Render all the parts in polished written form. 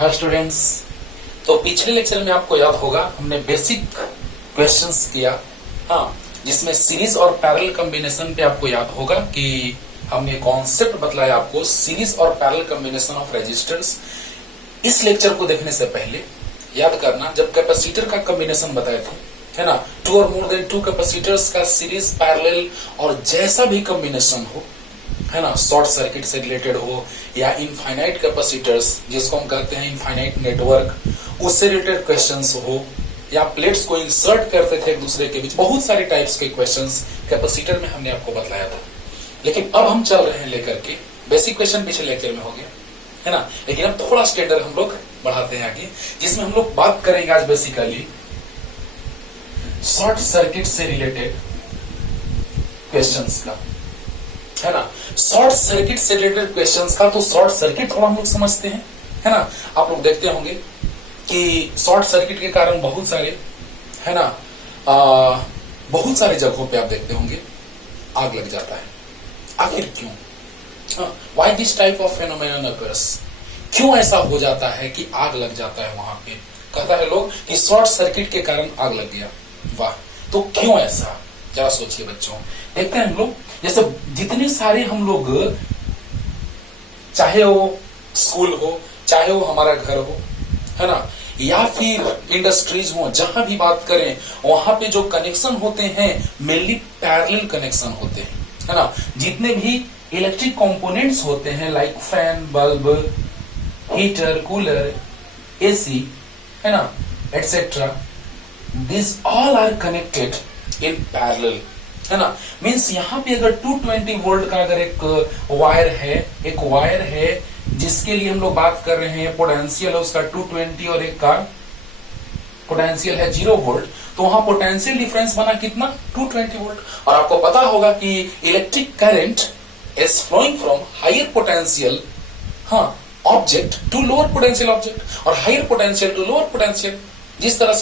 Hi students. तो पिछले lecture में आपको याद होगा हमने बेसिक क्वेश्चंस किया, हाँ, जिसमें सीरीज और पैरेलल कॉम्बिनेशन पे आपको याद होगा कि हमने कॉन्सेप्ट बतलाया आपको सीरीज और पैरेलल कॉम्बिनेशन ऑफ रेजिस्टर्स। इस लेक्चर को देखने से पहले याद करना, जब कैपेसिटर का कॉम्बिनेशन बताए थे, है ना, 2 और मोर देन 2 कैपेसिटर्स का सीरीज पैरेलल और जैसा भी कॉम्बिनेशन हो, है ना, शॉर्ट सर्किट से रिलेटेड हो या इनफाइनाइट कैपेसिटर्स जिसको हम कहते हैं इनफाइनाइट नेटवर्क, उससे रिलेटेड क्वेश्चंस हो, या प्लेट्स को इंसर्ट करते थे एक दूसरे के बीच, बहुत सारे टाइप्स के क्वेश्चंस कैपेसिटर में हमने आपको बतलाया था। लेकिन अब हम चल रहे हैं लेकर के बेसिक क्वेश्चन पिछले लेक्चर में हो गया, है ना, लेकिन अब थोड़ा स्टैंडर्ड हम लोग बढ़ाते हैं आगे, जिसमें हम लोग बात करेंगे आज बेसिकली शॉर्ट सर्किट से रिलेटेड क्वेश्चंस का, है ना। शॉर्ट सर्किट से रिलेटेड क्वेश्चंस का, तो शॉर्ट सर्किट थोड़ा हम लोग समझते हैं, है ना। आप लोग देखते होंगे कि शॉर्ट सर्किट के कारण बहुत सारे, है ना, बहुत सारे जगहों पे आप देखते होंगे आग लग जाता है। आखिर क्यों? Why this type of phenomenon occurs? क्यों ऐसा हो जाता है कि आग लग जाता है? वहां पे कहता है लोग कि शॉर्ट सर्किट के कारण आग लग गया। वाह, तो क्यों ऐसा? जरा सोचिए बच्चों। देखते हैं हम लोग, जैसे जितने सारे हम लोग, चाहे वो स्कूल हो, चाहे वो हमारा घर हो, है ना, या फिर इंडस्ट्रीज हो, जहां भी बात करें वहां पे जो कनेक्शन होते हैं मेनली पैरेलल कनेक्शन होते हैं, है ना। जितने भी इलेक्ट्रिक कंपोनेंट्स होते हैं like fan, bulb, heater, cooler, AC, है ना, etcetera, this all are connected in parallel, है ना। मींस यहाँ पे अगर 220 वोल्ट का अगर एक वायर है जिसके लिए हम लोग बात कर रहे हैं, पोटेंशियल है उसका 220 और एक का पोटेंशियल है 0 वोल्ट, तो वहां पोटेंशियल डिफरेंस बना कितना? 220 वोल्ट। और आपको पता होगा कि electric current is flowing from higher potential, हाँ, object to lower potential object, और higher potential to lower potential. जिस तरह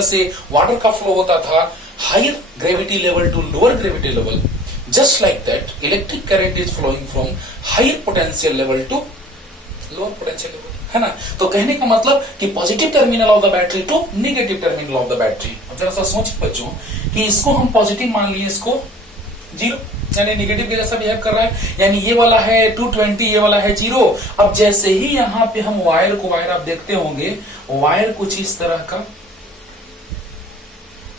से वाटर का फ्लो होता था higher gravity level to lower gravity level, just like that electric current is flowing from higher potential level to lower potential level, है ना। तो कहने का मतलब कि positive terminal of the battery to negative terminal of the battery. अब जरा सा सोचिए बच्चों कि इसको हम पॉजिटिव मान लिए, इसको 0, यानी नेगेटिव के जैसा बिहेव कर रहा है, यानी ये वाला है 220, ये वाला है 0। अब जैसे ही यहाँ पे हम वायर आप देखते होंगे, वायर कुछ इस तरह का,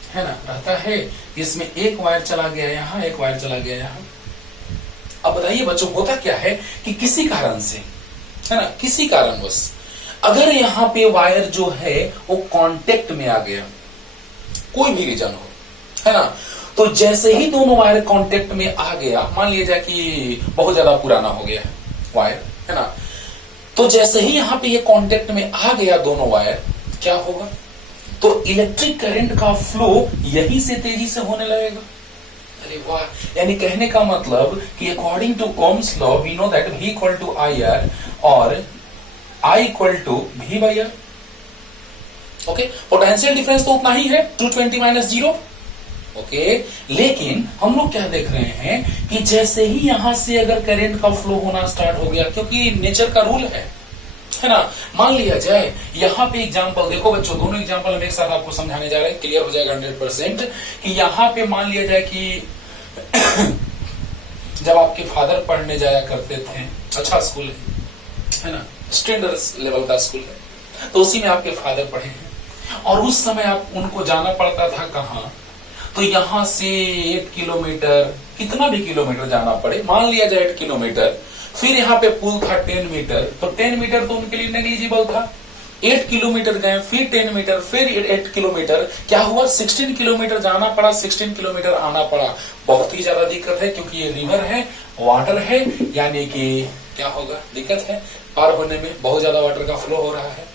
है ना, रहता है, इसमें एक वायर चला गया यहाँ, एक वायर चला गया यहाँ। अब बताइए बच्चों, होता क्या है कि किसी कारण से, है ना, किसी कारणवश अगर यहाँ पे वायर जो है वो कांटेक्ट में आ गया, कोई भी रीजन हो, है ना, तो जैसे ही दोनों वायर कांटेक्ट में आ गया, मान लिया जाए कि बहुत ज्यादा पुराना हो गया है वायर, है ना, तो जैसे ही यहाँ पे ये कांटेक्ट में आ गया दोनों वायर, क्या होगा? तो इलेक्ट्रिक करंट का फ्लो यहीं से तेजी से होने लगेगा। अरे वाह, यानी कहने का मतलब कि according to Ohm's law we know that V equal to IR और I equal to V by R। Okay, potential difference तो उतना ही है, 220 माइनस 0। ओके, लेकिन हम लोग क्या देख रहे हैं कि जैसे ही यहां से अगर करंट का फ्लो होना स्टार्ट हो गया, क्योंकि नेचर का रूल है ना, मान लिया जाए यहाँ पे एग्जांपल देखो बच्चों, दोनों एग्जांपल हम एक साथ आपको समझाने जा रहे हैं, क्लियर हो जाएगा 100% कि यहाँ पे मान लिया जाए कि जब आपके फादर पढ़ने जाया करते थे, अच्छा स्कूल है ना, स्टैंडर्ड लेवल का स्कूल है, तो उसी में आपके फादर पढ़े हैं, और उस समय आप उनको जाना पड़ता था कहाँ? तो यहाँ से 8 किलोमीटर, कितना भी किलोमीटर जाना पड़े, मान लिया जाए 8 किलोमीटर, फिर यहाँ पे पुल था 10 मीटर, तो 10 मीटर तो उनके लिए नेग्लिजिबल था। 8 किलोमीटर गए, फिर 10 मीटर, फिर 8 किलोमीटर, क्या हुआ? 16 किलोमीटर जाना पड़ा, 16 किलोमीटर आना पड़ा। बहुत ही ज्यादा दिक्कत है, क्योंकि ये रिवर है, वाटर है, यानी कि क्या होगा? दिक्कत है, पार होने में बहुत ज्यादा वाटर का फ्लो हो रहा है।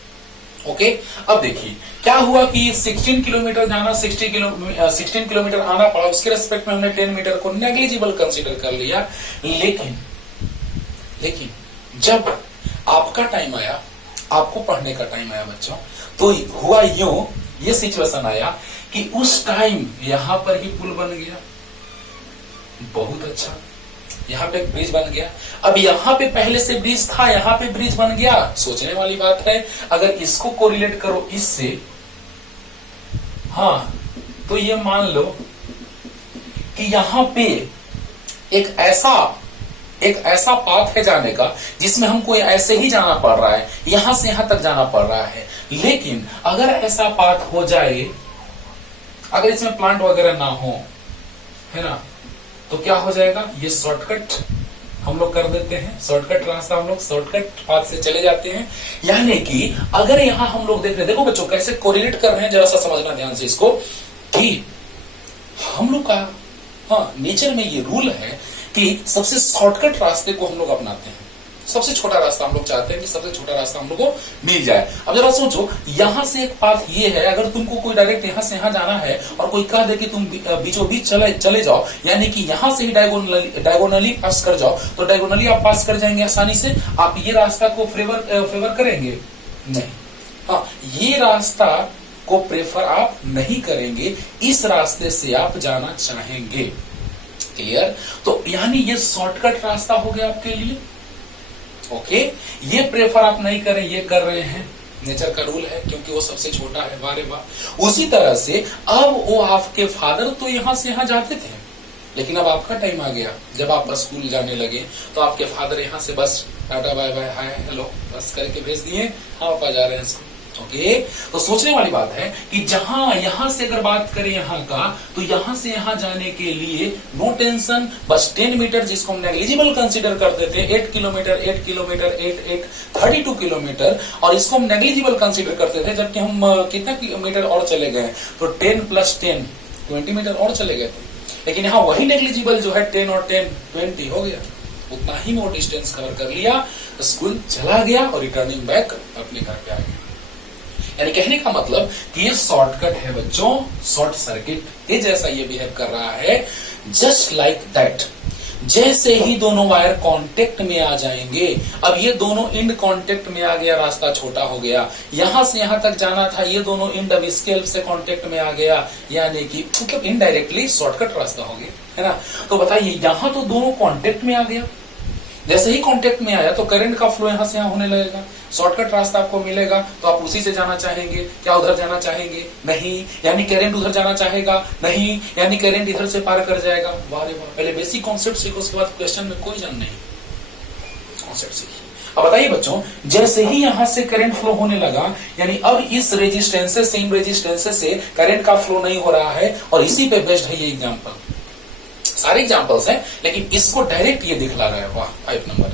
ओके, अब देखिए क्या हुआ कि 16 किलोमीटर जाना, 16 किलोमीटर आना पड़ा, उसके रेस्पेक्ट में हमने 10 मीटर को नेग्लिजिबल कंसिडर कर लिया। लेकिन जब आपका टाइम आया, आपको पढ़ने का टाइम आया बच्चों, तो हुआ यूं, ये सिचुएशन आया कि उस टाइम यहां पर ही पुल बन गया। बहुत अच्छा, यहाँ पे ब्रिज बन गया। अब यहाँ पे पहले से ब्रिज था, यहाँ पे ब्रिज बन गया। सोचने वाली बात है, अगर इसको कोरिलेट करो इससे, हाँ, तो ये मान लो कि यहाँ पे एक ऐसा पाथ है जाने का जिसमें हमको ऐसे ही जाना पड़ रहा है, यहां से यहां तक जाना पड़ रहा है। लेकिन अगर ऐसा पाथ हो जाए, अगर इसमें प्लांट वगैरह ना हो, है ना, तो क्या हो जाएगा, ये शॉर्टकट हम लोग कर देते हैं, शॉर्टकट रास्ता, हम लोग शॉर्टकट पाथ से चले जाते हैं। यानी कि अगर यहां हम लोग देख रहे हैं, देखो बच्चों कैसे कोरिलेट कर रहे हैं, जरा सा समझना ध्यान से इसको, कि हम लोग का, हाँ, नेचर में ये रूल है कि सबसे शॉर्टकट रास्ते को हम लोग अपनाते हैं। सबसे छोटा रास्ता हम लोग चाहते हैं कि सबसे छोटा रास्ता हम लोग को मिल जाए। अब जरा सोचो, यहां से एक पाथ ये है, अगर तुमको कोई डायरेक्ट यहां से यहां जाना है और कोई कह दे कि तुम बीचों बीच चले जाओ, यानी कि यहां से ही डायगोनली पास कर जाओ, तो डायगोनली आप पास कर जाएंगे आसानी से। आप ये रास्ता को फेवर करेंगे? नहीं। हाँ, ये रास्ता को प्रेफर आप नहीं करेंगे, इस रास्ते से आप जाना चाहेंगे। क्लियर? तो यानी ये शॉर्टकट रास्ता हो गया आपके लिए। ओके, ये प्रेफर आप नहीं करें, ये कर रहे हैं, नेचर का रूल है, क्योंकि वो सबसे छोटा है। वारे वाह। उसी तरह से अब वो आपके फादर तो यहां से यहां जाते थे, लेकिन अब आपका टाइम आ गया, जब आप स्कूल जाने लगे तो आपके फादर यहां से बस tata bye bye hi hello बस करके भेज दिए, हाँ पापा जा रहे हैं स्कूल। ओके, तो सोचने वाली बात है कि जहां यहां से अगर बात करें यहां का, तो यहां से यहां जाने के लिए नो टेंशन, बस 10 मीटर, जिसको हम नेग्लिजिबल कंसीडर करते थे, 8 किलोमीटर 32 किलोमीटर, और इसको हम नेग्लिजिबल कंसीडर करते थे, जबकि हम कितना किलोमीटर और चले गए, तो 10 + 10 20 मीटर और चले गए थे। लेकिन यहाँ वही नेग्लिजिबल जो है 10 और 10 20 हो गया, उतना ही में वो डिस्टेंस कवर कर लिया, स्कूल चला गया और रिटर्निंग बैक अपने घर पे आ गया। यानी कहने का मतलब कि ये शॉर्टकट है बच्चों, शॉर्ट सर्किट के जैसा ये बिहेव कर रहा है। जस्ट लाइक दैट, जैसे ही दोनों वायर कांटेक्ट में आ जाएंगे, अब ये दोनों इंड कांटेक्ट में आ गया, रास्ता छोटा हो गया, यहां से यहां तक जाना था, ये दोनों इंड अब इसके हेल्प से कांटेक्ट में आ गया, यानी कि मतलब इनडायरेक्टली शॉर्टकट रास्ता हो गया, है ना। तो बताइए, यहां तो दोनों कांटेक्ट में आ गया, जैसे ही कांटेक्ट में आया तो करंट का फ्लो यहां से यहां होने लगेगा, शॉर्टकट रास्ता आपको मिलेगा, तो आप उसी से जाना चाहेंगे। क्या उधर जाना चाहेंगे? नहीं। यानी करंट उधर जाना चाहेगा? नहीं। यानी करंट इधर से पार कर जाएगा। वाह रे वाह, पहले बेसिक कॉन्सेप्ट सीखो, उसके बाद क्वेश्चन में कोई जान नहीं, कॉन्सेप्ट सीखिए। अब बताइए बच्चों, जैसे ही यहां से करंट फ्लो होने लगा, यानी अब इस रेजिस्टेंस से, सेम रेजिस्टेंस से करंट का फ्लो नहीं हो रहा है, और इसी पे बेस्ड है ये एग्जाम्पल। सारे एग्जाम्पल्स हैं, लेकिन इसको डायरेक्ट ये दिखला रहा है। वाह, 5 नंबर।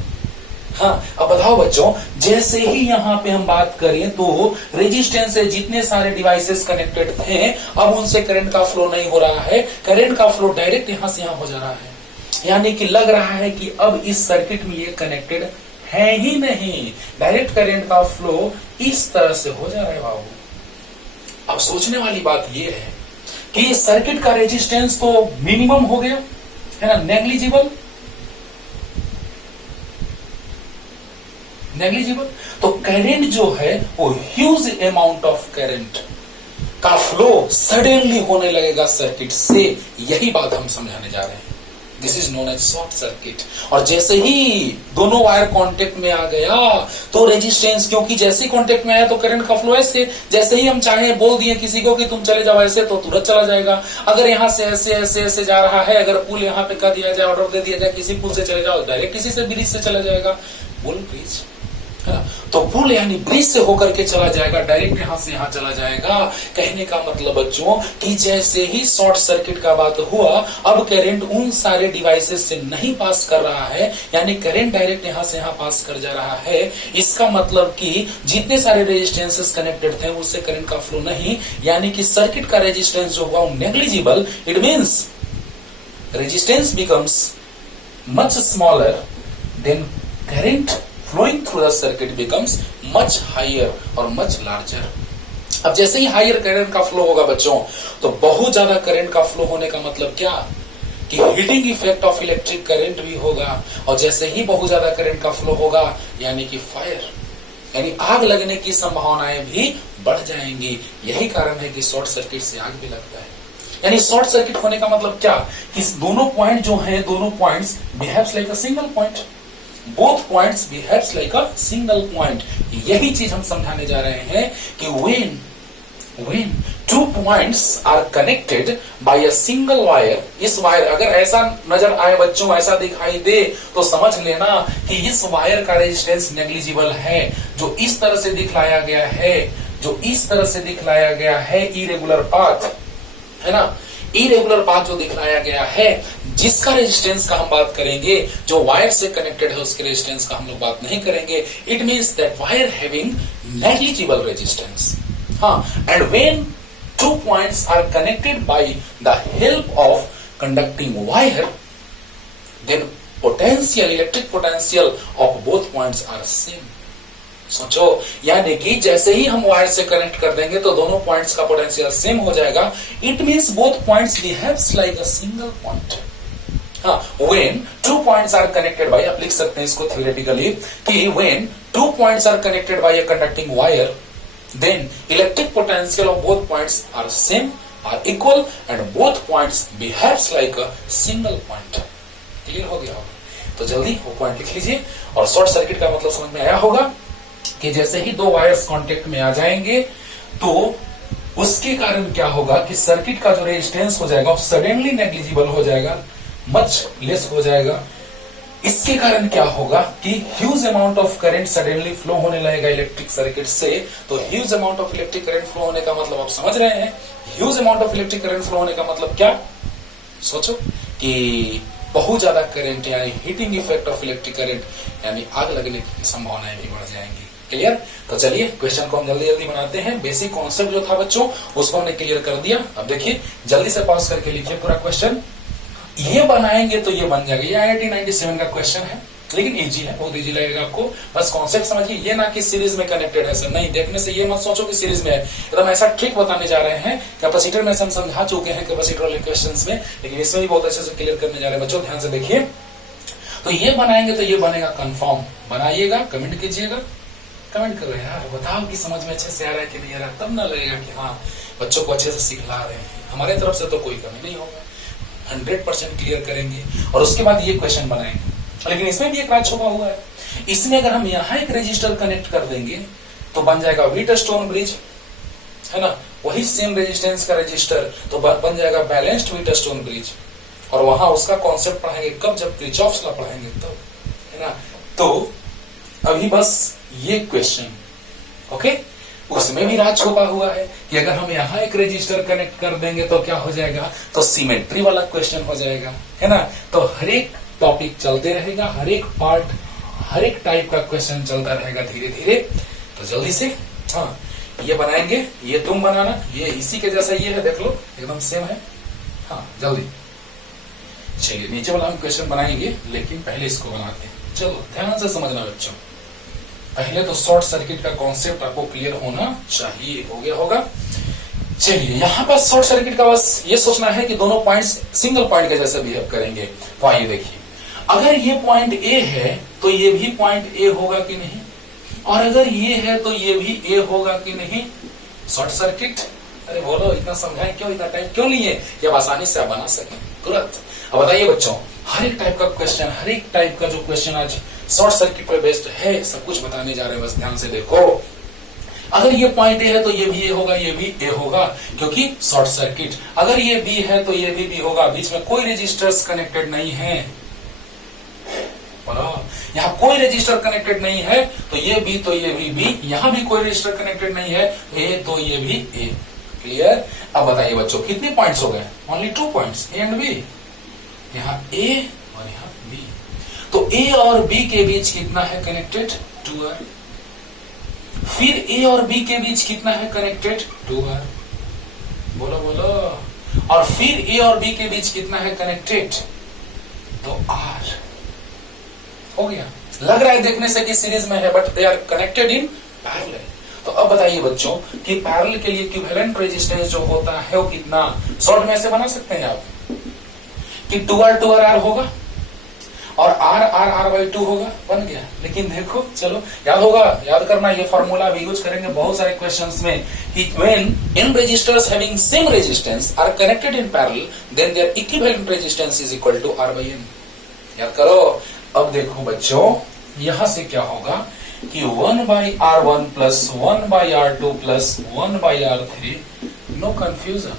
हाँ, अब बताओ बच्चों, जैसे ही यहाँ पे हम बात करें तो रेजिस्टेंस से जितने सारे डिवाइसेस कनेक्टेड थे, अब उनसे करंट का फ्लो नहीं हो रहा है, करंट का फ्लो डायरेक्ट यहां से यहां हो जा रहा है। यानी कि लग रहा है कि अब इस सर्किट में ये कनेक्टेड है ही नहीं, डायरेक्ट करंट का फ्लो इस तरह से हो जा रहा है बाबू। अब सोचने वाली बात ये है कि सर्किट का रेजिस्टेंस तो मिनिमम हो गया, है ना, नेग्लिजिबल, तो करंट जो है वो ह्यूज अमाउंट ऑफ करंट का फ्लो सडनली होने लगेगा सर्किट से। यही बात हम समझाने जा रहे हैं। This is known as short circuit. और जैसे ही दोनों वायर कांटेक्ट में आ गया तो रेजिस्टेंस, क्योंकि जैसे ही कांटेक्ट में आया तो करंट का फ्लो ऐसे, जैसे ही हम चाहे बोल दिए किसी को कि तुम चले जाओ ऐसे, तो तुरंत चला जाएगा। अगर यहाँ से ऐसे ऐसे ऐसे जा रहा है, अगर पुल यहाँ पे कर दिया जाए, ऑर्डर दे दिया जाए किसी पुल से चले जाओ, डायरेक्ट किसी से ब्रिज से चला जाएगा, पुल ब्रिज, तो पुल यानी ब्रिज से होकर के चला जाएगा, डायरेक्ट यहां से यहां चला जाएगा। कहने का मतलब बच्चों कि जैसे ही शॉर्ट सर्किट का बात हुआ, अब करंट उन सारे डिवाइसेस से नहीं पास कर रहा है, यानी करंट डायरेक्ट यहां से यहां पास कर जा रहा है। इसका मतलब कि जितने सारे रेजिस्टेंसेस कनेक्टेड थे उससे करंट का फ्लो नहीं, यानी कि सर्किट का रेजिस्टेंस जो हुआ negligible. It means resistance becomes much smaller than current flowing through the circuit becomes much higher और much larger। अब जैसे ही हायर करंट का फ्लो होगा बच्चों, तो बहुत ज्यादा करंट का फ्लो होने का मतलब क्या कि heating effect of electric current भी होगा। और जैसे ही बहुत ज्यादा करंट का फ्लो होगा, यानी कि फायर, यानी आग लगने की संभावनाएं भी बढ़ जाएंगी। यही कारण है कि शॉर्ट सर्किट से आग भी लगता है। यानी शॉर्ट सर्किट होने का मतलब क्या कि दोनों पॉइंट जो हैं, दोनों points behaves like a single point, both points behaves like a single point. यही चीज हम समझाने जा रहे हैं कि when two points are connected by a single wire, इस वायर अगर ऐसा नजर आए बच्चों, ऐसा दिखाई दे तो समझ लेना कि इस वायर का रेजिस्टेंस नेग्लिजिबल है। जो इस तरह से दिखलाया गया है, जो इस तरह से दिखलाया गया है, इरेगुलर पाथ है ना, इरेगुलर पाथ जो दिखलाया गया है, जिसका रेजिस्टेंस का हम बात करेंगे, जो वायर से कनेक्टेड है उसके रेजिस्टेंस का हम लोग बात नहीं करेंगे। It means that wire having negligible resistance. हाँ, and when two points are connected by the help of conducting wire, then potential, electric potential of both points are same. सोचो, यानी कि जैसे ही हम वायर से कनेक्ट कर देंगे तो दोनों पॉइंट्स का पोटेंशियल सेम हो जाएगा। It means both points behaves like a single point. हाँ, when two points are connected by, आप लिख सकते हैं इसको theoretically कि when two points are connected by a conducting wire, then electric potential of both points are same, are equal, and both points behaves like a single point. Clear हो गया होगा? तो जल्दी वो पॉइंट लिख लीजिए। और शॉर्ट सर्किट का मतलब समझ में आया होगा कि जैसे ही दो वायर्स कांटेक्ट में आ जाएंगे तो उसके कारण क्या होगा कि सर्किट का जो रेजिस्टेंस हो जाएगा वो सडनली नेग्लिजिबल हो जाएगा, मच लेस हो जाएगा। इसके कारण क्या होगा कि huge amount of current suddenly flow होने लगेगा इलेक्ट्रिक सर्किट से। तो huge amount of electric current flow होने का मतलब आप समझ रहे हैं। Huge amount of electric current flow होने का मतलब क्या, सोचो कि बहुत ज्यादा करंट यानी heating effect of electric current, यानी आग लगने की संभावनाएं भी बढ़ जाएंगी। क्लियर? तो चलिए क्वेश्चन को हम जल्दी जल्दी बनाते हैं। बेसिक कॉन्सेप्ट जो था बच्चों उसको हमने क्लियर कर दिया। अब देखिए जल्दी से पास करके लिखिए पूरा क्वेश्चन। ये बनाएंगे तो ये बन जाएगा। ये IIT 97 का क्वेश्चन है, लेकिन इजी है, बहुत इजी लगेगा आपको। बस कॉन्सेप्ट समझिए, ये ना कि सीरीज में कनेक्टेड है सर, नहीं। देखने से ये मत सोचो कि सीरीज में है, एकदम ऐसा ट्रिक बताने जा रहे हैं। कैपेसिटर में से हम समझा चुके हैं कैपेसिटर वाले क्वेश्चंस में, लेकिन इसमें भी बहुत अच्छे से क्लियर करने जा रहे हैं बच्चों। ध्यान से देखिए, तो ये बनाएंगे तो ये बनेगा कंफर्म। बनाइएगा, कमेंट कीजिएगा, कमेंट करो यार, बताओ कि समझ में अच्छे से आ रहा है कि नहीं आ रहा। तब ना लगेगा कि हाँ बच्चों को अच्छे से सिखला रहे हैं। हमारे तरफ से तो कोई कमी नहीं होगा, 100% क्लियर करेंगे। और उसके बाद ये क्वेश्चन बनाएंगे। लेकिन इसमें भी एक राज छुपा हुआ है। इसमें अगर हम यहाँ एक रजिस्टर कनेक्ट कर देंगे तो बन जाएगा व्हीटस्टोन ब्रिज, है ना। वही सेम रेजिस्टेंस का रजिस्टर तो बन जाएगा बैलेंस्ड व्हीटस्टोन ब्रिज। और वहां उसका कॉन्सेप्ट पढ़ाएंगे कब, जब किरचॉफ्स लॉ पढ़ाएंगे तब, है ना। तो अभी बस ये क्वेश्चन, ओके, उसमें भी राज छुपा हुआ है कि अगर हम यहाँ एक रजिस्टर कनेक्ट कर देंगे तो क्या हो जाएगा, तो सिमेट्री वाला क्वेश्चन हो जाएगा, है ना। तो हर एक टॉपिक चलते रहेगा, हर एक पार्ट, हर एक टाइप का क्वेश्चन चलता रहेगा धीरे धीरे। तो जल्दी से हाँ ये बनाएंगे, ये तुम बनाना, ये इसी के जैसा ये है, देख लो एकदम सेम है। हाँ जल्दी चलिए, नीचे वाला हम क्वेश्चन बनाएंगे, लेकिन पहले इसको बनाते हैं। चलो ध्यान से समझना बच्चों। पहले तो शॉर्ट सर्किट का कॉन्सेप्ट आपको क्लियर होना चाहिए, हो गया होगा। चलिए यहाँ पर शॉर्ट सर्किट का बस ये सोचना है कि दोनों पॉइंट्स सिंगल पॉइंट के जैसे बिहेव करेंगे। तो आइए देखिए, अगर ये पॉइंट ए है तो ये भी पॉइंट ए होगा कि नहीं, और अगर ये है तो ये भी ए होगा कि नहीं। शॉर्ट सर्किट, अरे बोलो इतना समझाएं क्यों, इतना टाइम क्यों लिए, ये आसानी से आप बना सकें तुरंत। अब बताइए बच्चों, हर एक टाइप का क्वेश्चन, हर एक टाइप का जो क्वेश्चन आज शॉर्ट सर्किट पर बेस्ड है, सब कुछ बताने जा रहे हैं, बस ध्यान से देखो। अगर ये पॉइंट ए है तो ये भी ए होगा, ये भी ए होगा, क्योंकि शॉर्ट सर्किट। अगर ये बी है तो ये भी होगा, बीच में कोई रजिस्टर्स कनेक्टेड नहीं है, यहाँ कोई रजिस्टर कनेक्टेड नहीं है, तो ये बी तो ये भी बी, यहाँ भी कोई रजिस्टर कनेक्टेड नहीं है, ए तो ये भी ए। क्लियर? अब बताइए बच्चों कितने पॉइंट्स हो गए, only 2 points, A and B. यहाँ ए और यहाँ बी, तो ए और बी के बीच कितना है कनेक्टेड, 2R। फिर ए और बी के बीच कितना है कनेक्टेड, 2R। बोलो बोलो। और फिर ए और बी के बीच कितना है कनेक्टेड, तो R। हो गया। लग रहा है देखने से कि सीरीज में है, but they are connected in parallel. तो अब बताइए बच्चों कि पैरेलल के लिए इक्विवेलेंट रेजिस्टेंस जो होता है वो कितना, शॉर्ट में ऐसे बना सकते हैं आप कि 2R 2R होगा। और R R R बाई 2 होगा, बन गया। लेकिन देखो चलो याद होगा, याद करना, ये फॉर्मूला भी यूज करेंगे बहुत सारे क्वेश्चंस में कि when n resistors having same resistance are connected in parallel then their equivalent resistance is equal to R by N। याद करो। अब देखो बच्चों यहां से क्या होगा कि 1 by R1 plus 1 by R2 plus 1 by R3, no confusion,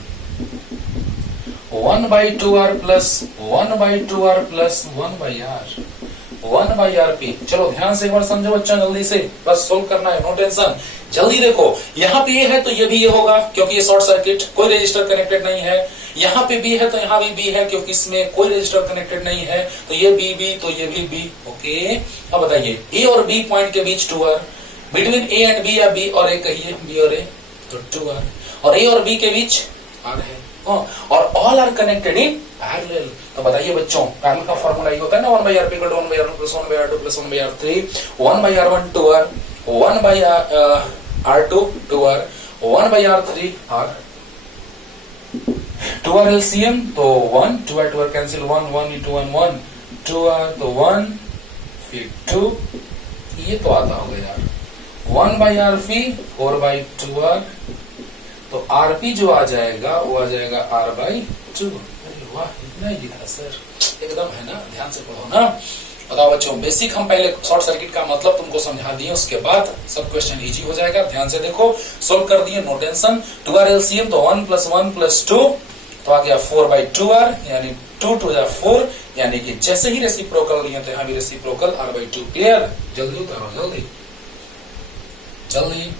1 by 2R plus 1 by 2R plus 1 by R, 1 by RP। चलो ध्यान से एक बार समझो बच्चों, जल्दी से बस सोल्व करना है, नो टेंशन। जल्दी देखो, यहाँ पे ये है तो ये भी ये होगा क्योंकि ये शॉर्ट सर्किट, कोई रजिस्टर कनेक्टेड नहीं है। यहाँ पे बी है तो यहाँ भी बी है क्योंकि इसमें कोई रजिस्टर कनेक्टेड नहीं है, तो ये बी तो ये भी बी। ओके, अब बताइए ए और बी पॉइंट के बीच 2R, between A and B या बी और ए कहिए, बी और ए तो 2R, और ए और बी के बीच R है, और all are connected in parallel. तो बताइए बच्चों पैरेलल का फॉर्मूला ये होता है ना, 1 by R P equal to 1 by R plus 1 by R plus 1 by R, 1 by R 2R, 1 by R 2R, 1 by R R, 2R LCM तो 1, 2R cancel, 1 1 into 1 1, 2R तो 1 फिर 2, ये तो आता होगा यार, 1 बाई आरपी 4 बाई 2R, तो RP जो आ जाएगा वो आ जाएगा R बाई 2। अरे वाह, इतना ही लिखा सर, एकदम है ना, ध्यान से पढ़ो ना। बताओ बच्चों, बेसिक हम पहले शॉर्ट सर्किट का मतलब तुमको समझा दिए, उसके बाद सब क्वेश्चन इजी हो जाएगा। ध्यान से देखो, सोल्व कर दिए, नो टेंशन। 2R एलसीएम तो 1 प्लस 1 प्लस 2 तो आ गया 4 बाई 2R, यानी 2 2 जा 4, यानी कि जैसे ही रेसिप्रोकल लिए तो यहाँ भी रेसिप्रोकल R बाई 2। क्लियर? जल्दी उतारो, जल्दी जल्दी।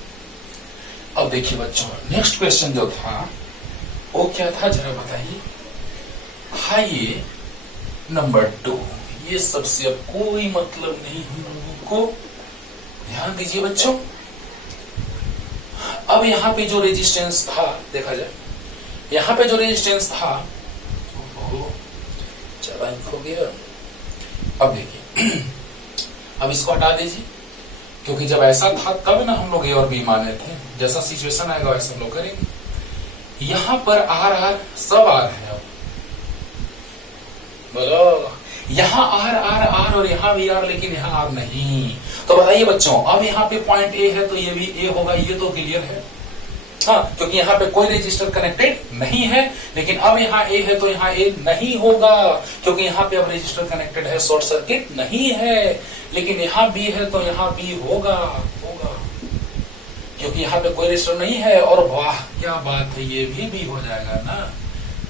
अब देखिए बच्चों, नेक्स्ट क्वेश्चन जो था वो क्या था जरा बताइए। आइए नंबर 2, ये सबसे अब कोई मतलब नहीं हम लोगों को, ध्यान दीजिए बच्चों। अब यहाँ पे जो रेजिस्टेंस था देखा जाए, यहाँ पे जो रेजिस्टेंस था ज्यादा हो गया। अब देखिए अब इसको हटा दीजिए, क्योंकि जब ऐसा था तब ना हम लोग ए और बी माने थे, जैसा सिचुएशन आएगा वैसे हम लोग करेंगे। यहां पर आर आर सब आर है, अब बोलो यहाँ आर आर आर और यहाँ भी आर, लेकिन यहाँ आर नहीं। तो बताइए बच्चों, अब यहाँ पे पॉइंट ए है तो ये भी ए होगा, ये तो क्लियर है। हाँ, क्योंकि यहाँ पे कोई रजिस्टर कनेक्टेड नहीं है, लेकिन अब यहाँ ए है तो यहाँ ए नहीं होगा, क्योंकि यहाँ पे अब रजिस्टर कनेक्टेड है, शॉर्ट सर्किट नहीं है। लेकिन यहाँ बी है तो यहाँ बी होगा, क्योंकि यहाँ पे कोई रजिस्टर नहीं है। और वाह क्या बात है, ये भी हो जाएगा ना,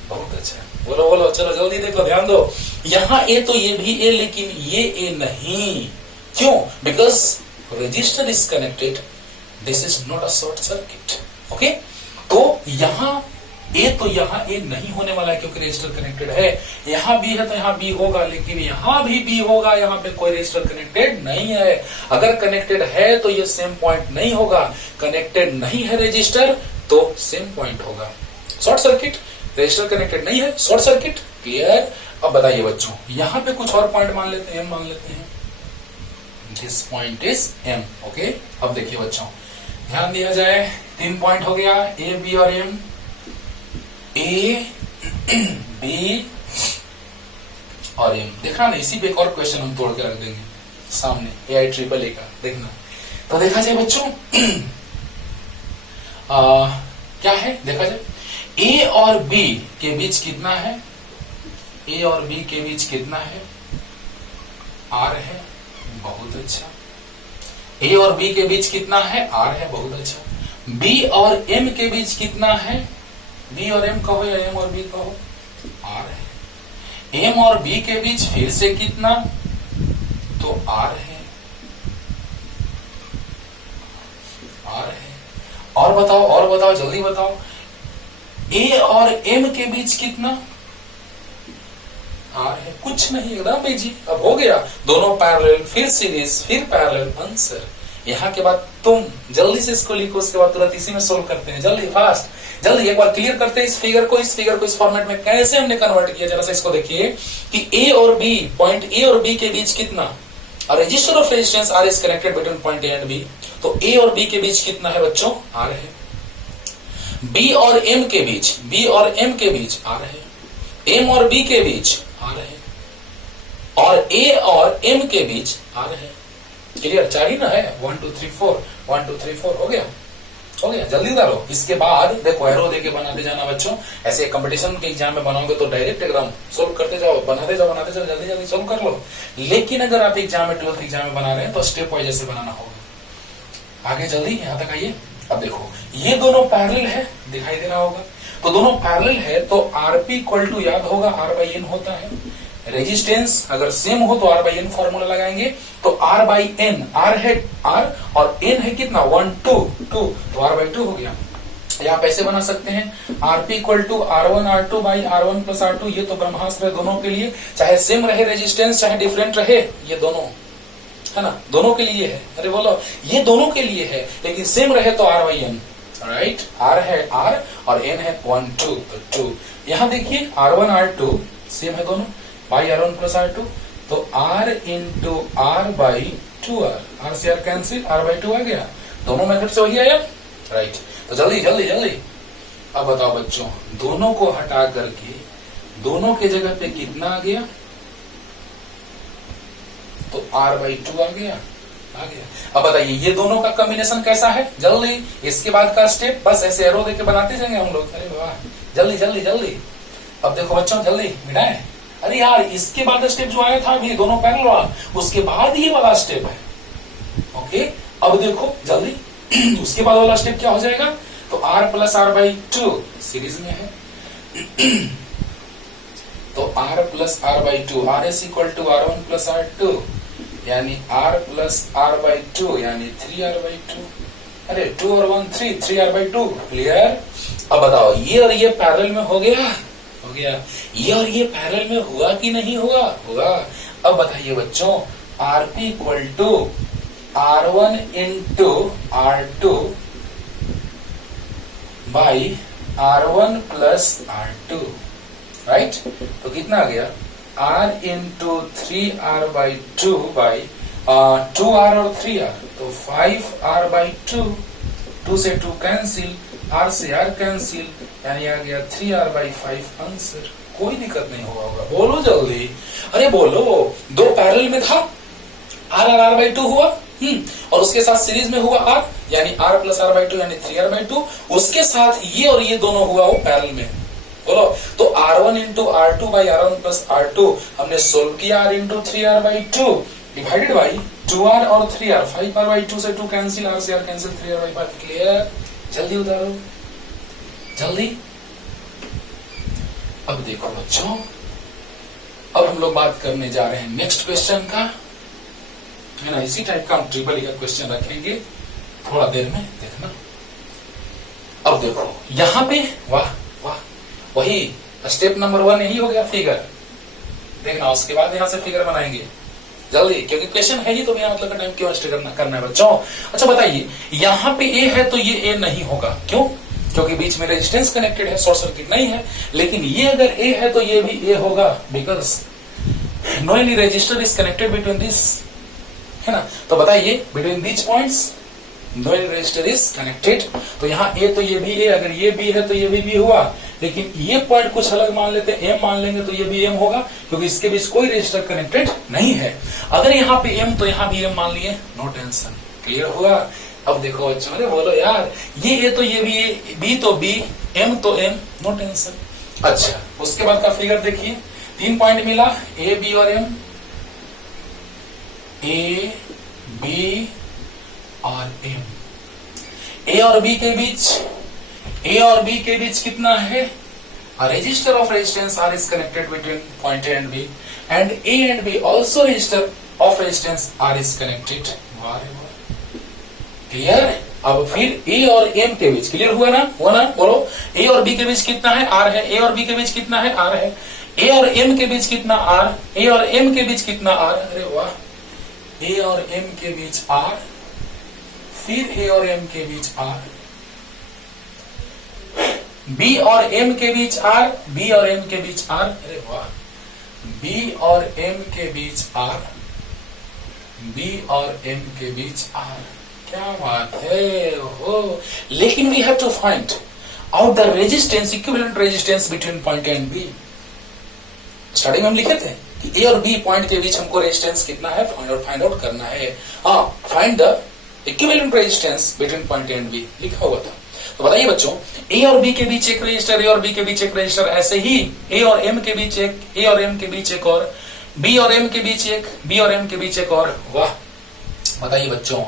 बहुत अच्छा। बोलो बोलो, चलो जल्दी देखो, ध्यान दो। यहाँ ए तो ये भी ए, लेकिन ये ए नहीं, क्यों? Because register is connected, this is not a short circuit. Okay, तो यहाँ ए तो यहाँ ए नहीं होने वाला है क्योंकि रजिस्टर कनेक्टेड है। यहाँ बी है तो यहाँ बी होगा, लेकिन यहाँ भी बी होगा, यहाँ पे कोई रजिस्टर कनेक्टेड नहीं है। अगर कनेक्टेड है तो ये सेम पॉइंट नहीं होगा, कनेक्टेड नहीं है रजिस्टर तो सेम पॉइंट होगा। शॉर्ट सर्किट, रजिस्टर कनेक्टेड नहीं है, शॉर्ट सर्किट। क्लियर? अब बताइए बच्चों, यहाँ पे कुछ और पॉइंट मान लेते हैं, एम मान लेते हैं, this point is M. Okay, अब देखिए बच्चों, ध्यान दिया जाए, 3 पॉइंट हो गया, ए बी और एम, ए बी और एम। देखना ना, इसी पे एक और क्वेश्चन हम तोड़ के रख देंगे सामने, AI-EEE का, देखना। तो देखा जाए बच्चों क्या है, देखा जाए ए और बी के बीच कितना है, ए और बी के बीच कितना है, आर है, बहुत अच्छा। ए और बी के बीच कितना है, आर है, बहुत अच्छा। बी और एम के बीच कितना है, बी और एम कहो या एम और बी कहो, आर है। एम और बी के बीच फिर से कितना, तो आर है, आर है। और बताओ जल्दी बताओ, ए और एम के बीच कितना, आर है, कुछ नहीं, एकदम इजी। अब हो गया, दोनों पैरेलल, फिर सीरीज, फिर पैरेलल, आंसर। यहाँ के बाद तुम जल्दी से इसको लिखो, उसके बाद तुरंत इसी में सोल्व करते हैं, जल्दी फास्ट, जल्दी एक बार क्लियर करते हैं इस फिगर को इस फॉर्मेट में कैसे हमने कन्वर्ट किया। जरा सा इसको देखिए कि ए और बी, पॉइंट ए और बी के बीच कितना, resistor of resistance R is connected between point A and B. तो ए और बी के बीच कितना है बच्चों, आर है। बी और एम के बीच, बी और एम के बीच आर है। एम और बी के बीच आर है। और ए और एम के बीच आर है। क्लियर? 4 ही ना है, 1 2 3 4, 1 2 3 4 हो गया, हो गया। जल्दी उतारो। इसके बाद देखो एरो देके बनाते जाना बच्चों। ऐसे कंपटीशन के एग्जाम में बनाओगे तो डायरेक्ट एकदम सोल्व करते जाओ, बनाते जाओ, जल्दी जल्दी सोल्व कर लो। लेकिन अगर आप एग्जाम में 12th एग्जाम में बना रहे हैं तो स्टेप वाइज ऐसे बनाना होगा। आगे जल्दी यहां तक आइए। अब देखो ये दोनों पैरेलल है, दिखाई दे रहा होगा। तो दोनों पैरेलल है तो आरपी इक्वल टू याद होगा आर बाई एन होता है। रेजिस्टेंस अगर सेम हो तो आर बाई एन फॉर्मूला लगाएंगे। तो आर बाई एन, आर है आर और एन है कितना 1 2 2, तो आर बाई 2 हो गया। या आप ऐसे बना सकते हैं RP equal to R1 R2 by R1 plus R2। ये तो ब्रह्मास्त्र है दोनों के लिए, चाहे सेम रहे रेजिस्टेंस चाहे डिफरेंट रहे, ये दोनों है ना, दोनों के लिए है। अरे बोलो ये दोनों के लिए है, लेकिन सेम रहे तो R by N, right. R है आर और एन है 1 2, तो 2। यहां देखिए R1 R2 सेम है दोनों, बाई R1 प्लस R2, तो R into R by 2R, R से R कैंसिल, R बाई 2 आ गया। दोनों मेथड से वही आया, राइट। तो जल्दी जल्दी जल्दी अब बताओ बच्चों, दोनों को हटा करके दोनों के जगह पे कितना आ गया, तो R बाई 2 आ गया, आ गया। अब बताइए ये दोनों का कॉम्बिनेशन कैसा है, जल्दी। इसके बाद का स्टेप बस ऐसे एरो देके बनाते जाएंगे हम लोग। अरे वाह, जल्दी जल्दी जल्दी। अब देखो बच्चों जल्दी मिटाएं। अरे यार इसके बाद स्टेप जो आया था अभी दोनों पैरेलल वाला, उसके बाद ये वाला स्टेप है। ओके अब देखो जल्दी उसके बाद वाला स्टेप क्या हो जाएगा, तो R plus R by 2 series में है। तो R plus R by 2, R is equal to R1 plus R2, यानी R प्लस R बाई 2 यानी 3R बाई 2। अरे 2 और 1 3, 3R बाई 2। क्लियर? अब बताओ ये और ये पैरेलल में हो गया, हो गया। ये और ये पैरेलल में हुआ कि नहीं हुआ, हुआ। अब बताइए बच्चों RP equal to R1 into R2 by R1 plus R2, right. तो कितना आ गया R into 3R by 2 by 2R और 3R, तो 5R बाई 2, 2 से 2 कैंसिल, R से R कैंसिल, यानी आ गया 3R बाई 5 आंसर। कोई दिक्कत नहीं हुआ होगा, बोलो जल्दी। अरे बोलो, दो पैरेलल में था, R और R बाई 2 हुआ, और उसके साथ सीरीज में हुआ R, यानी R प्लस R बाई 2 यानी 3R बाई 2। उसके साथ ये और ये दोनों हुआ वो पैरेलल में, बोलो। तो R1 into R2 by R1 plus R2 हमने सोल्व किया, R into 3R by 2 divided by 2R और 3R, 5R बाई 2 से 2 कैंसिल, R से R cancel, 3R by 5। Clear? जल्दी उतारो जल्दी। अब देखो बच्चों, अब हम लोग बात करने जा रहे हैं नेक्स्ट क्वेश्चन का, है ना। इसी टाइप का हम ट्रिपल ई का क्वेश्चन रखेंगे थोड़ा देर में, देखना। अब देखो यहां पे वाह वाह, वही स्टेप नंबर 1 यही हो गया फिगर, देखना। उसके बाद यहां से फिगर बनाएंगे जल्दी, क्योंकि क्वेश्चन है ही तो बिना मतलब का टाइम क्यों वेस्ट करना है बच्चों। अच्छा बताइए यहाँ पे ए है तो ये ए नहीं होगा, क्यों? क्योंकि बीच में रेजिस्टेंस कनेक्टेड है, शॉर्ट सर्किट नहीं है। लेकिन ये अगर ए है तो ये भी ए होगा, because no any resistor is connected between this, है ना। तो बताइए between this points no any resistor is connected. तो यहाँ ए तो ये भी ए, अगर ये बी है तो ये भी बी हुआ। लेकिन ये पॉइंट कुछ अलग मान लेते हैं, एम मान लेंगे तो ये भी एम होगा, क्योंकि इसके बीच कोई रजिस्टर कनेक्टेड नहीं है। अगर यहाँ पे एम तो यहाँ भी एम मान लिए, नो टेंशन। क्लियर हुआ? अब देखो बच्चों, अरे बोलो यार, ये ए तो ये भी ए, बी तो बी, एम तो एम, नो टेंशन। अच्छा उसके बाद का फिगर देखिए, 3 पॉइंट मिला, ए बी और एम, ए बी और एम। ए और बी के बीच, ए और बी के बीच कितना है, resistor of resistance R is connected between point A and B, and A and B also resistor of resistance R is connected. Clear? अब फिर ए और एम के बीच, क्लियर हुआ ना, हुआ ना, बोलो। ए और बी के बीच कितना है, आर है। ए और बी के बीच कितना है, आर है। ए और एम के बीच कितना, आर। ए और एम के बीच कितना, आर। अरे वाह, ए और एम के बीच आर, फिर ए और एम के बीच आर, बी और एम के बीच आर, बी और एम के बीच आर। अरे वाह, बी और एम के बीच आर, बी और एम के बीच आर। क्या बात है हो। लेकिन we have to find out the resistance, equivalent resistance between point A and B. Starting में हम लिखे थे कि ए और बी पॉइंट के बीच हमको रेजिस्टेंस कितना है फाइंड आउट करना है। हाँ, find the equivalent resistance between point A and B लिखा हुआ था। तो बताइए बच्चों, ए और बी के बीच एक रजिस्टर, ए और बी के बीच एक रजिस्टर, ऐसे ही ए और एम के बीच एक, ए और एम के बीच एक और, बी और एम के बीच एक, बी और एम के बीच एक और। वाह, बताइए बच्चों,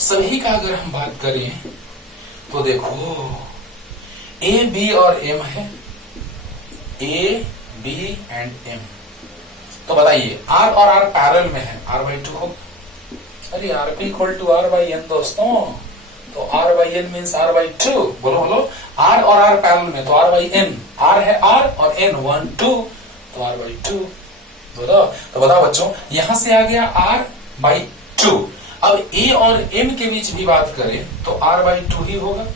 सभी का अगर हम बात करें तो देखो ए बी और एम है, ए बी एंड एम। तो बताइए आर और आर पैरेलल में है, आर बाई 2 होगा। अरे R P equal to R by N दोस्तों, तो R by N means R by 2। बोलो बोलो, आर और आर पैरेलल में तो आर बाई एन, आर है आर और एन 1 2, तो आर बाई 2। बोलो, तो बताओ बच्चों, यहां से आ गया आर बाई 2। अब ए और एम के बीच भी बात करें तो आर बाई 2 ही होगा।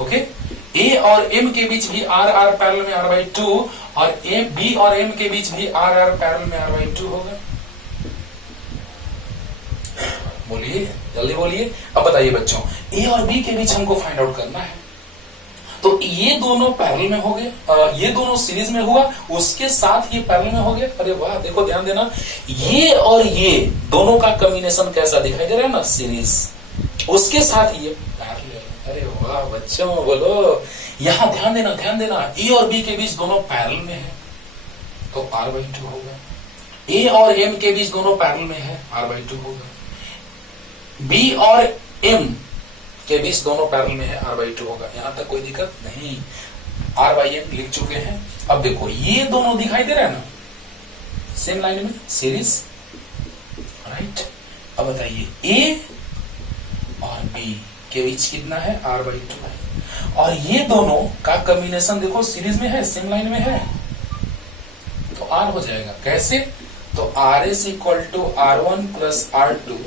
ओके, ए और एम के बीच भी आर आर पैरेलल में आर बाई 2, और ए बी और एम के बीच भी आर आर पैरेलल में आर बाई 2 होगा। बोलिए, जल्दी बोलिए। अब बताइए बच्चों, ए और बी के बीच हमको फाइंड आउट करना है, तो ये दोनों पैरेलल में हो गए, ये दोनों सीरीज में हुआ, उसके साथ ये पैरेलल में हो गया। अरे वाह, देखो ध्यान देना, ये और ये दोनों का कॉम्बिनेशन कैसा दिखाई दे रहा है ना, सीरीज, उसके साथ ये पैरेलल। अरे वाह बच्चों, बोलो, यहां ध्यान देना, ध्यान देना, ए और बी के बीच दोनों पैरेलल में है तो आर बाई 2 होगा। ए और एम के बीच दोनों पैरेलल में है, आर बाई 2 होगा। बी और एम के बीच दोनों पैरेलल में है, आर बाई 2 होगा। यहां तक कोई दिक्कत नहीं, आर बाई एम लिख चुके हैं। अब देखो ये दोनों दिखाई दे रहा है ना, सेम लाइन में सीरीज, राइट। अब बताइए ए और बी के बीच कितना है, आर बाई 2 है, और ये दोनों का कॉम्बिनेशन देखो सीरीज में है, सेम लाइन में है, तो आर हो जाएगा। कैसे, तो R S equal to R 1 plus R 2,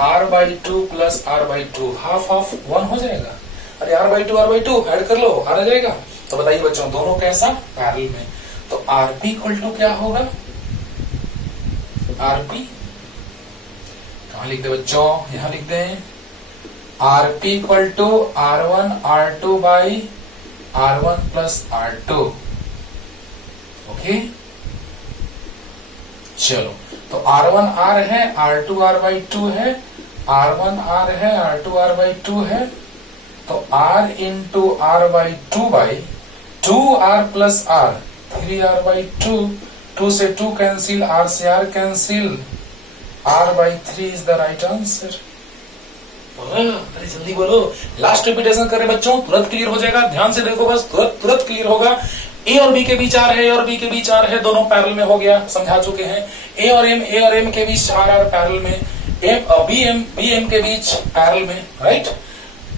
R by 2 plus R by 2, half half 1 हो जाएगा। अरे आर बाई 2 ऐड कर लो, आर आ जाएगा। तो बताइए बच्चों, दोनों कैसा, पैरेलल में, तो आर पी इक्वल टू क्या होगा, आर पी कहां लिख दे बच्चों, यहां लिख दे, R P equal to R1 R2 by R1 plus R2। Okay, चलो, तो R1 R है, R2 R बाई 2 है, R1 R है, R2 R बाई 2 है, तो R into R by 2 by 2R plus R, 3R by 2, 2 से 2 cancel, R से R cancel, R by 3 is the right answer. अरे जल्दी बोलो, लास्ट रिपीटेशन करें बच्चों, तुरंत क्लियर हो जाएगा। ध्यान से देखो बस, तुरंत क्लियर होगा। ए और बी के बीच आर है, ए और बी के बीच आर है, दोनों पैरेलल में हो गया, समझा चुके हैं। ए और एम के बीच आर आर पैरेलल में, बी एम के बीच पैरेलल में, right.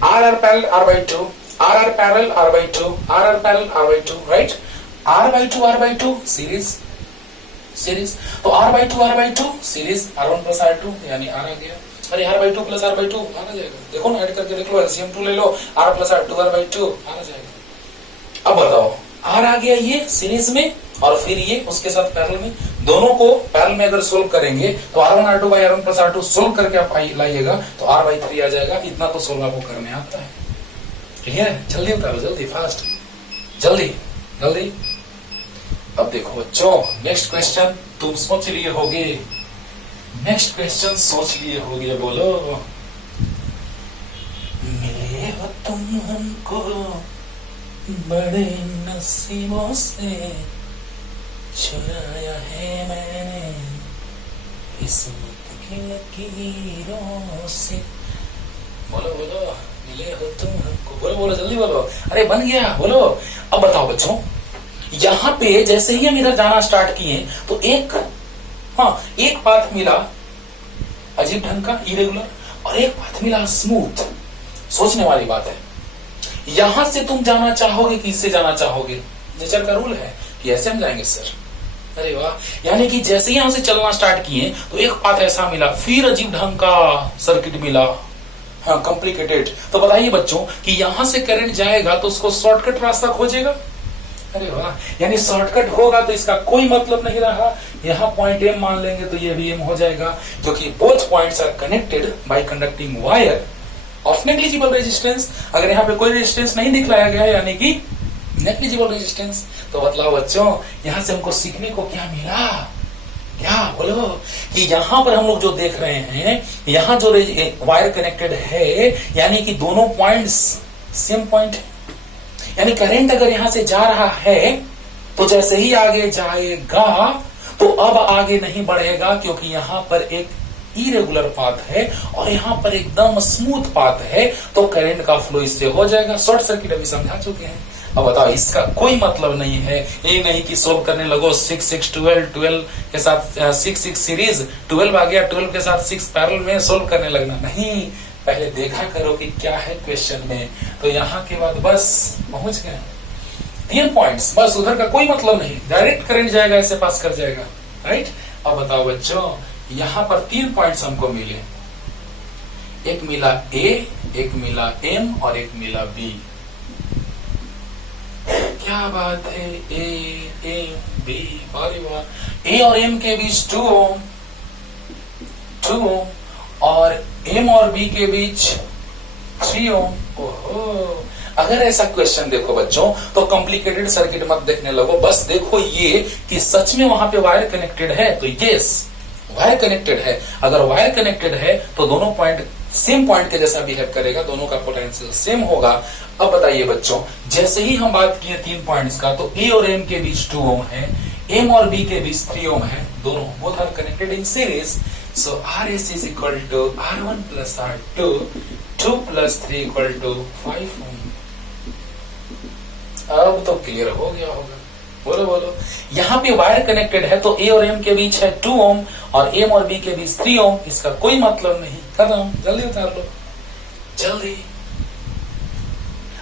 R R parallel R by 2, R R parallel R by 2, R R parallel R by 2, right. R by 2 series, तो R by 2 series, R1 plus R2 यानी R आ गया। अरे R by 2 plus R by 2 आ जाएगा, देखो ना, add करके देख लो, एलसीएम 2 ले लो, R plus R2 R by 2 आ जाएगा। अब बताओ, आर आ गया ये सीरीज में, और फिर ये उसके साथ पैरेलल में, दोनों को पैरेलल में अगर सोल्व करेंगे तो R1 R2 by R1 plus R2 solve करके आप लाइएगा तो R बाई 3 आ जाएगा। इतना तो सोल्व आपको करने आता है, ठीक है। जल्दी उतारो, जल्दी, फास्ट, जल्दी जल्दी। अब देखो बच्चों, नेक्स्ट क्वेश्चन तुम सोच लिए होगे, नेक्स्ट क्वेश्चन सोच लिए होगे, बोलो। मिले हो तुम हमको बड़े नसीबों से, चुराया है मैंने किस्मत की लकीरों से। बोलो बोलो, मिले हो तुम हमको, बोलो बोलो, जल्दी बोलो। अरे बन गया, बोलो। अब बताओ बच्चों, यहां पे जैसे ही हम इधर जाना स्टार्ट किए तो एक पाथ मिला अजीब ढंग का, इरेगुलर, और एक पाथ मिला स्मूथ। सोचने वाली बात है, यहां से तुम जाना चाहोगे कि इससे जाना चाहोगे? नेचर का रूल है कि ऐसे हम जाएंगे सर। अरे वाह, यानी कि जैसे ही यहां से चलना स्टार्ट किए तो एक पाथ ऐसा मिला, फिर अजीब ढंग का सर्किट मिला, हाँ कॉम्प्लिकेटेड। तो बताइए बच्चों कि यहां से करंट जाएगा तो उसको शॉर्टकट रास्ता खोजेगा। अरे वाह, यानी शॉर्टकट होगा तो इसका कोई मतलब नहीं रहा। यहाँ पॉइंट एम मान लेंगे तो ये भी एम हो जाएगा, क्योंकि both points are connected by conducting wire of negligible resistance. अगर यहाँ पे कोई रेजिस्टेंस नहीं दिखलाया गया है, यानी कि नेग्लिजिबल रेजिस्टेंस। तो बतलाओ बच्चों, यहां से हमको सीखने को क्या मिला? क्या बोलो कि यहां पर हम लोग जो देख रहे हैं, यहां जो वायर कनेक्टेड है, यानी कि दोनों पॉइंट्स सेम पॉइंट है। यानी करंट अगर यहां से जा रहा है तो जैसे ही आगे जाएगा तो अब आगे नहीं बढ़ेगा, क्योंकि यहां पर एक इरेगुलर पाथ है और यहां पर एकदम स्मूथ पाथ है, तो करंट का फ्लो इससे हो जाएगा। शॉर्ट सर्किट अभी समझा चुके हैं। अब बताओ, इसका कोई मतलब नहीं है, ये नहीं कि सोल्व करने लगो 6 6 12 12 के साथ 6 6 सीरीज 12 आ गया, 12 के साथ 6 पैरेलल में सोल्व करने लगना नहीं। पहले देखा करो कि क्या है क्वेश्चन में, तो यहां के बाद बस पहुंच गए 3 पॉइंट्स, बस उधर का कोई मतलब नहीं, डायरेक्ट करंट जाएगा, ऐसे पास कर जाएगा, राइट। अब बताओ बच्चों, यहां पर 3 पॉइंट्स हमको मिले, एक मिला ए, एक मिला एम और एक मिला बी। क्या बात है, ए एम बी, अरे वाह। ए और एम के बीच 2 ओम, 2 ओम, और एम और बी के बीच 3 ओम। ओहो, अगर ऐसा क्वेश्चन देखो बच्चों तो कॉम्प्लिकेटेड सर्किट मत देखने लगो, बस देखो ये कि सच में वहां पे वायर कनेक्टेड है, तो यस वायर कनेक्टेड है। अगर वायर कनेक्टेड है तो दोनों पॉइंट सेम पॉइंट के जैसा बिहेव करेगा, दोनों का पोटेंशियल सेम होगा। अब बताइए बच्चों, जैसे ही हम बात किए 3 पॉइंट्स का, तो ए और एम के बीच 2 ओम है, एम और बी के बीच 3 ओम है, दोनों both are connected in series. So R S is equal to R1 plus R2, 2 plus 3 equal to 5 ohm. अब तो क्लियर हो गया होगा, बोलो बोलो। यहाँ पे वायर कनेक्टेड है तो ए और एम के बीच है 2 ओम और एम और बी के बीच 3 ओम, इसका कोई मतलब नहीं। खत्म, जल्दी उतार लो, जल्दी।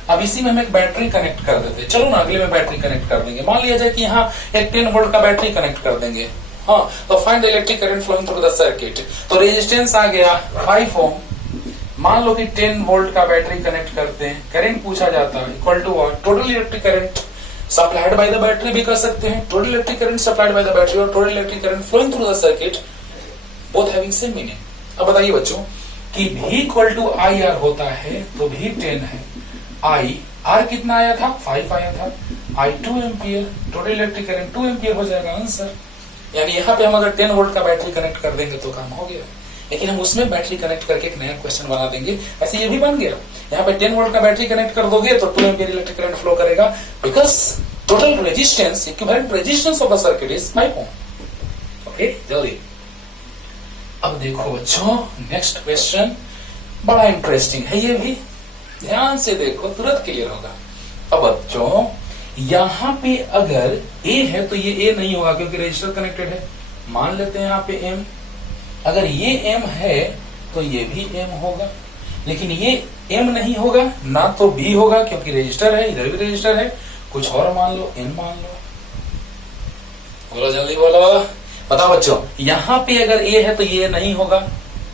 अब इसी में हम एक बैटरी कनेक्ट कर देते हैं, चलो ना अगले में बैटरी कनेक्ट कर देंगे। मान लिया जाए कि यहाँ एक 10 वोल्ट का बैटरी कनेक्ट कर देंगे, हाँ, तो find the electric current flowing through the circuit. तो रेजिस्टेंस आ गया 5 ओम। मान लो कि 10 वोल्ट का बैटरी कनेक्ट करते हैं, करंट पूछा जाता है equal to what, total electric current supplied by the battery भी कर सकते हैं, total electric current supplied by the battery और total electric current flowing through the circuit, both having same meaning. अब बताइए बच्चों कि V equal to I R होता है, तो V 10 है, आई आर कितना आया था, 5 आया था, आई 2 ampere, total electric current 2 ampere हो जाएगा आंसर। यानी यहाँ पे हम अगर 10 वोल्ट का बैटरी कनेक्ट कर देंगे तो काम हो गया, लेकिन हम उसमें बैटरी कनेक्ट करके एक नया क्वेश्चन बना देंगे, ऐसे ये भी बन गया। यहाँ पे 10 वोल्ट का बैटरी कनेक्ट कर दोगे तो 2 एम्पियर इलेक्ट्रिक करंट फ्लो करेगा, because total resistance, equivalent resistance of the circuit is 5 ohm. Okay, जल्दी। अब देखो बच्चों, नेक्स्ट क्वेश्चन बड़ा इंटरेस्टिंग है, ये भी ध्यान से देखो, तुरंत क्लियर होगा। अब बच्चों यहाँ पे अगर A है तो ये A नहीं होगा क्योंकि रजिस्टर कनेक्टेड है। मान लेते हैं यहाँ पे M, अगर ये M है तो ये भी M होगा, लेकिन ये M नहीं होगा ना, तो B होगा क्योंकि रजिस्टर है, इधर भी रजिस्टर है। कुछ और मान लो, N मान लो, बोलो जल्दी बोलो। बताओ बच्चों, यहाँ पे अगर A है तो ये नहीं होगा,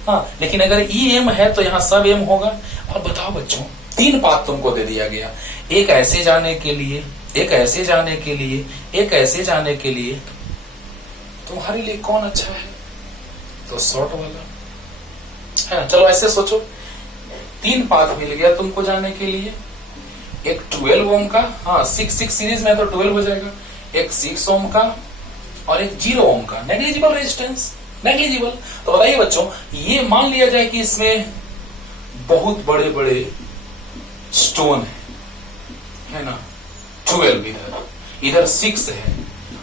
हाँ, लेकिन अगर EM है तो यहाँ सब M होगा। अब बताओ बच्चों, 3 पाथ तुमको दे दिया गया, एक ऐसे जाने के लिए, एक ऐसे जाने के लिए, एक ऐसे जाने के लिए, तुम्हारे लिए कौन अच्छा है? तो शॉर्ट वाला है ना। चलो ऐसे सोचो, 3 पाथ मिल गया तुमको जाने के लिए, एक 12 ओम का, हाँ 6 सीरीज में तो 12 हो जाएगा, एक 6 ओम का और एक 0 ओम का, नेग्लिजिबल रेजिस्टेंस, नेग्लिजिबल। तो बताइए बच्चों, ये मान लिया जाए कि इसमें बहुत बड़े बड़े स्टोन है ना, 12 इधर 6 है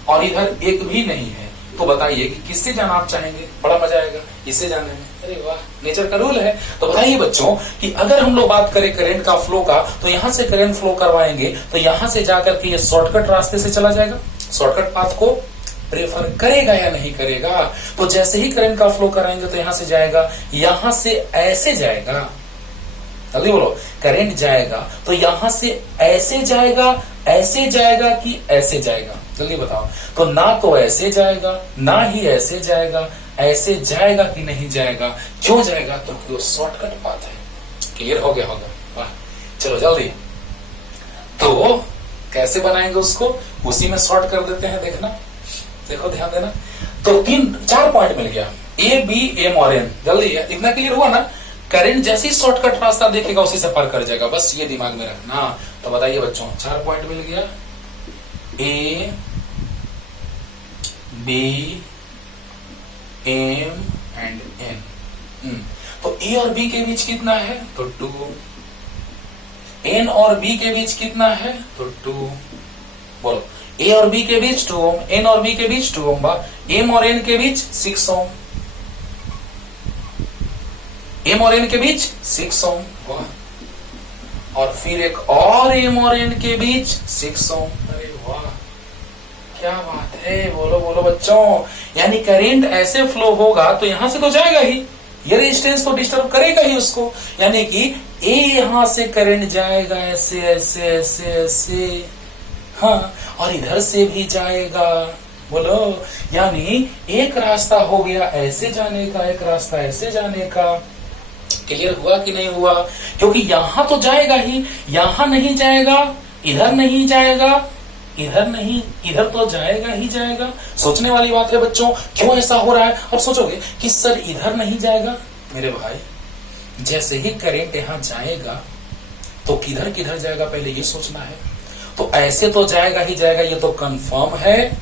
और इधर एक भी नहीं है, तो बताइए कि किससे जाना आप चाहेंगे? बड़ा मजा आएगा इससे जाने में। अरे वाह, नेचर का रूल है। तो बताइए बच्चों कि अगर हम लोग बात करें करंट का फ्लो का, तो यहां से करंट फ्लो करवाएंगे तो यहां से जाकर के ये शॉर्टकट रास्ते से चला जाएगा, शॉर्टकट पाथ को प्रेफर करेगा या नहीं करेगा? तो जैसे ही करंट का फ्लो कराएंगे तो यहां से जाएगा, यहां से ऐसे जाएगा, जल्दी बोलो, करंट जाएगा तो यहां से ऐसे जाएगा, ऐसे जाएगा कि ऐसे जाएगा? जल्दी बताओ। तो ना तो ऐसे जाएगा ना ही ऐसे जाएगा, ऐसे जाएगा कि नहीं जाएगा? क्यों जाएगा? क्योंकि वो शॉर्टकट पाथ है। क्लियर हो गया होगा? वाह, चलो जल्दी। तो कैसे बनाएंगे उसको? उसी में शॉर्ट कर देते हैं, देखना, देखो ध्यान देना। तो 4 पॉइंट मिल गया, A, B, M और N। जल्दी, इतना क्लियर हुआ ना? करंट जैसे ही शॉर्टकट रास्ता देखेगा उसी से पार कर जाएगा, बस ये दिमाग में रखना। तो बताइए बच्चों, 4 पॉइंट मिल गया, A B M and N. तो ए और बी के बीच कितना है, तो 2। एन और बी के बीच कितना है, तो 2। बोलो, ए और बी के बीच 2 ओम, एन और बी के बीच 2 ओम, एम और एन के बीच 6 ओम, एम और एन के बीच 6 ओम, वाह। और फिर एक और एम और एन के बीच 6 ओम, अरे वाह क्या बात है, बोलो बोलो बच्चों। यानी करंट ऐसे फ्लो होगा तो यहां से तो जाएगा ही, ये रेजिस्टेंस तो डिस्टर्ब करेगा ही उसको। यानी कि ए यहां से करंट जाएगा ऐसे ऐसे ऐसे ऐसे, हाँ, और इधर से भी जाएगा, बोलो। यानी एक रास्ता हो गया ऐसे जाने का, एक रास्ता ऐसे जाने का। क्लियर हुआ कि नहीं हुआ? क्योंकि यहां तो जाएगा ही, यहां नहीं जाएगा, इधर नहीं जाएगा, इधर नहीं, इधर तो जाएगा ही जाएगा। सोचने वाली बात है बच्चों, क्यों ऐसा हो रहा है? अब सोचोगे कि सर इधर नहीं जाएगा, मेरे भाई जैसे ही करंट यहां जाएगा तो किधर किधर जाएगा पहले ये सोचना है। तो ऐसे तो जाएगा ही जाएगा, ये तो कंफर्म है।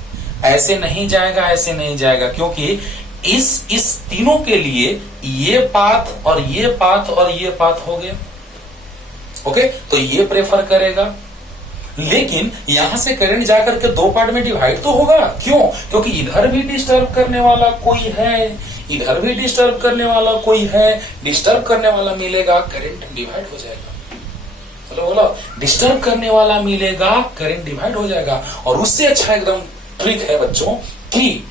ऐसे नहीं जाएगा, ऐसे नहीं जाएगा, क्योंकि इस तीनों के लिए ये पाथ और ये पाथ और ये पाथ हो गया। ओके, तो ये प्रेफर करेगा। लेकिन यहां से करंट जाकर के 2 पार्ट में डिवाइड तो होगा। क्यों? क्योंकि इधर भी डिस्टर्ब करने वाला कोई है, इधर भी डिस्टर्ब करने वाला कोई है। डिस्टर्ब करने वाला मिलेगा, करंट डिवाइड हो जाएगा। बोलो बोलो, डिस्टर्ब करने वाला मिलेगा, करंट डिवाइड हो जाएगा। और उससे अच्छा एकदम ट्रिक है बच्चों कि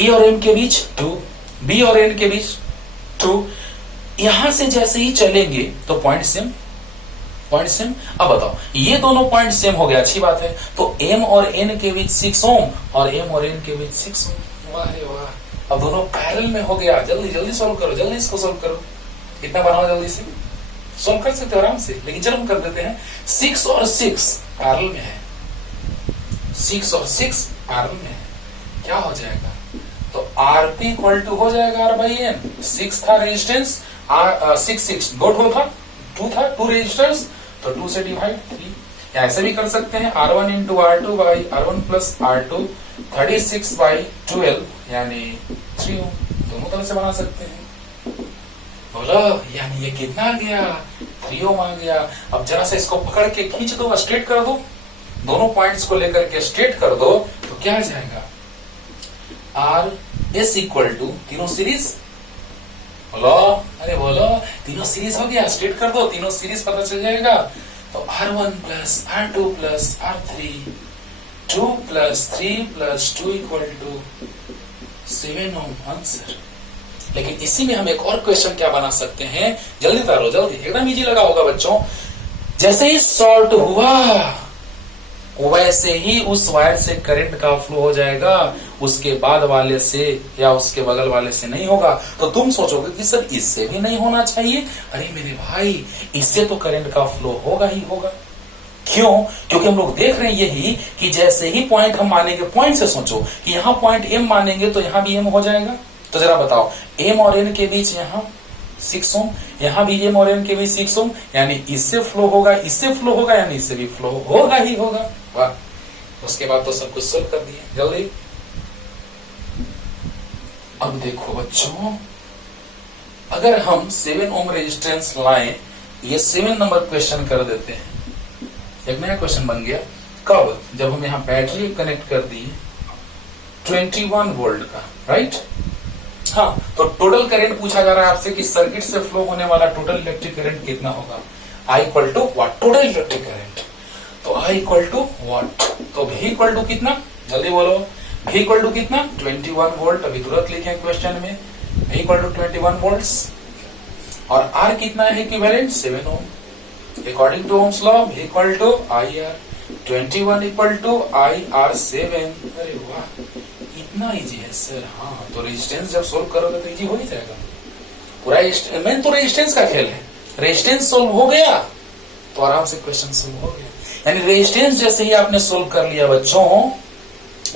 ए और एम के बीच 2, बी और एन के बीच 2। यहां से जैसे ही चलेंगे तो पॉइंट सेम, पॉइंट सेम। अब बताओ, ये दोनों पॉइंट सेम हो गया, अच्छी बात है। तो एम और एन के बीच 6 ओम और एम और एन के बीच 6 ओम। वाह रे वाह, अब दोनों पैरेलल में हो गया। जल्दी जल्दी सोल्व करो, जल्दी इसको सोल्व करो। कितना बनाओ, जल्दी से सोल्व कर सकते हो आराम से, लेकिन चलो हम कर देते हैं। 6 और 6 पैरेलल में है, 6 और 6 पैरेलल में है, क्या हो जाएगा? तो आरपी इक्वल टू हो जाएगा आर बाई एन। 6 था रेजिस्टेंस, 6 2 था, 2 था, 2 रेजिस्टर्स, तो 2 से डिवाइड 3। ऐसे भी कर सकते हैं, R1 into R2 by R1 plus R2, 36 by 12 यानी 3 ओम। दोनों तरह से बना सकते हैं। बोलो, यानी ये कितना आ गया? 3 ओम आ गया। अब जरा से इसको पकड़ के खींच दो, स्ट्रेट कर दो, दोनों पॉइंट्स को लेकर के स्ट्रेट कर दो, तो क्या आ जाएगा? आर एस इक्वल टू, तीनों सीरीज, बोलो, अरे बोलो, तीनों सीरीज हो गया। स्ट्रेट कर दो, तीनों सीरीज पता चल जाएगा। तो R1 plus R2 plus R3, 2 plus 3 plus 2 equal to 7 ohm answer. लेकिन इसी में हम एक और क्वेश्चन क्या बना सकते हैं, जल्दी करो, जल्दी, एकदम इजी लगा होगा बच्चों। जैसे ही शॉर्ट हुआ वैसे ही उस वायर से करंट का फ्लो हो जाएगा, उसके बाद वाले से या उसके बगल वाले से नहीं होगा। तो तुम सोचोगे कि सर इससे भी नहीं होना चाहिए। अरे मेरे भाई, इससे तो करंट का फ्लो होगा ही होगा। क्यों? क्योंकि हम लोग देख रहे हैं यही कि जैसे ही पॉइंट हम मानेंगे, पॉइंट से सोचो कि यहाँ पॉइंट एम मानेंगे तो यहाँ भी एम हो जाएगा। तो जरा बताओ, एम और एन के बीच यहाँ 6 ओम, यहाँ भी एम और एन के बीच 6 ओम, यानी इससे फ्लो होगा, इससे फ्लो होगा, यानी इससे भी फ्लो होगा ही होगा। वाह, उसके बाद तो सब कुछ सोल्व कर दिए, जल्दी। अब देखो बच्चों, अगर हम 7 ओम रेजिस्टेंस लाएं, ये 7 नंबर क्वेश्चन कर देते हैं। एक नया क्वेश्चन बन गया, कब? जब हम यहाँ बैटरी कनेक्ट कर दी 21 वोल्ट का, राइट? हाँ, तो टोटल करंट पूछा जा रहा है आपसे कि सर्किट से फ्लो होने वाला टोटल इलेक्ट्रिक करंट कितना होगा। I equal to what? Total electric current. तो I इक्वल टू व्हाट? तो V इक्वल टू कितना? जल्दी बोलो, V इक्वल टू कितना? 21 वोल्ट। अभी तुरंत लिखें क्वेश्चन में, V इक्वल टू 21 वोल्ट। और R कितना है equivalent? 7 ohm. According to Ohm's law, V equal to IR। 21 equal to IR7। अरे वाह, इतना इजी है सर। हाँ, तो रेजिस्टेंस जब सोल्व करोगे तो इजी हो ही जाएगा पूरा। मेन तो रेजिस्टेंस का खेल है। रेजिस्टेंस सोल्व हो गया तो आराम से क्वेश्चन सोल्व हो गया। यानी रेजिस्टेंस जैसे ही आपने सोल्व कर लिया बच्चों,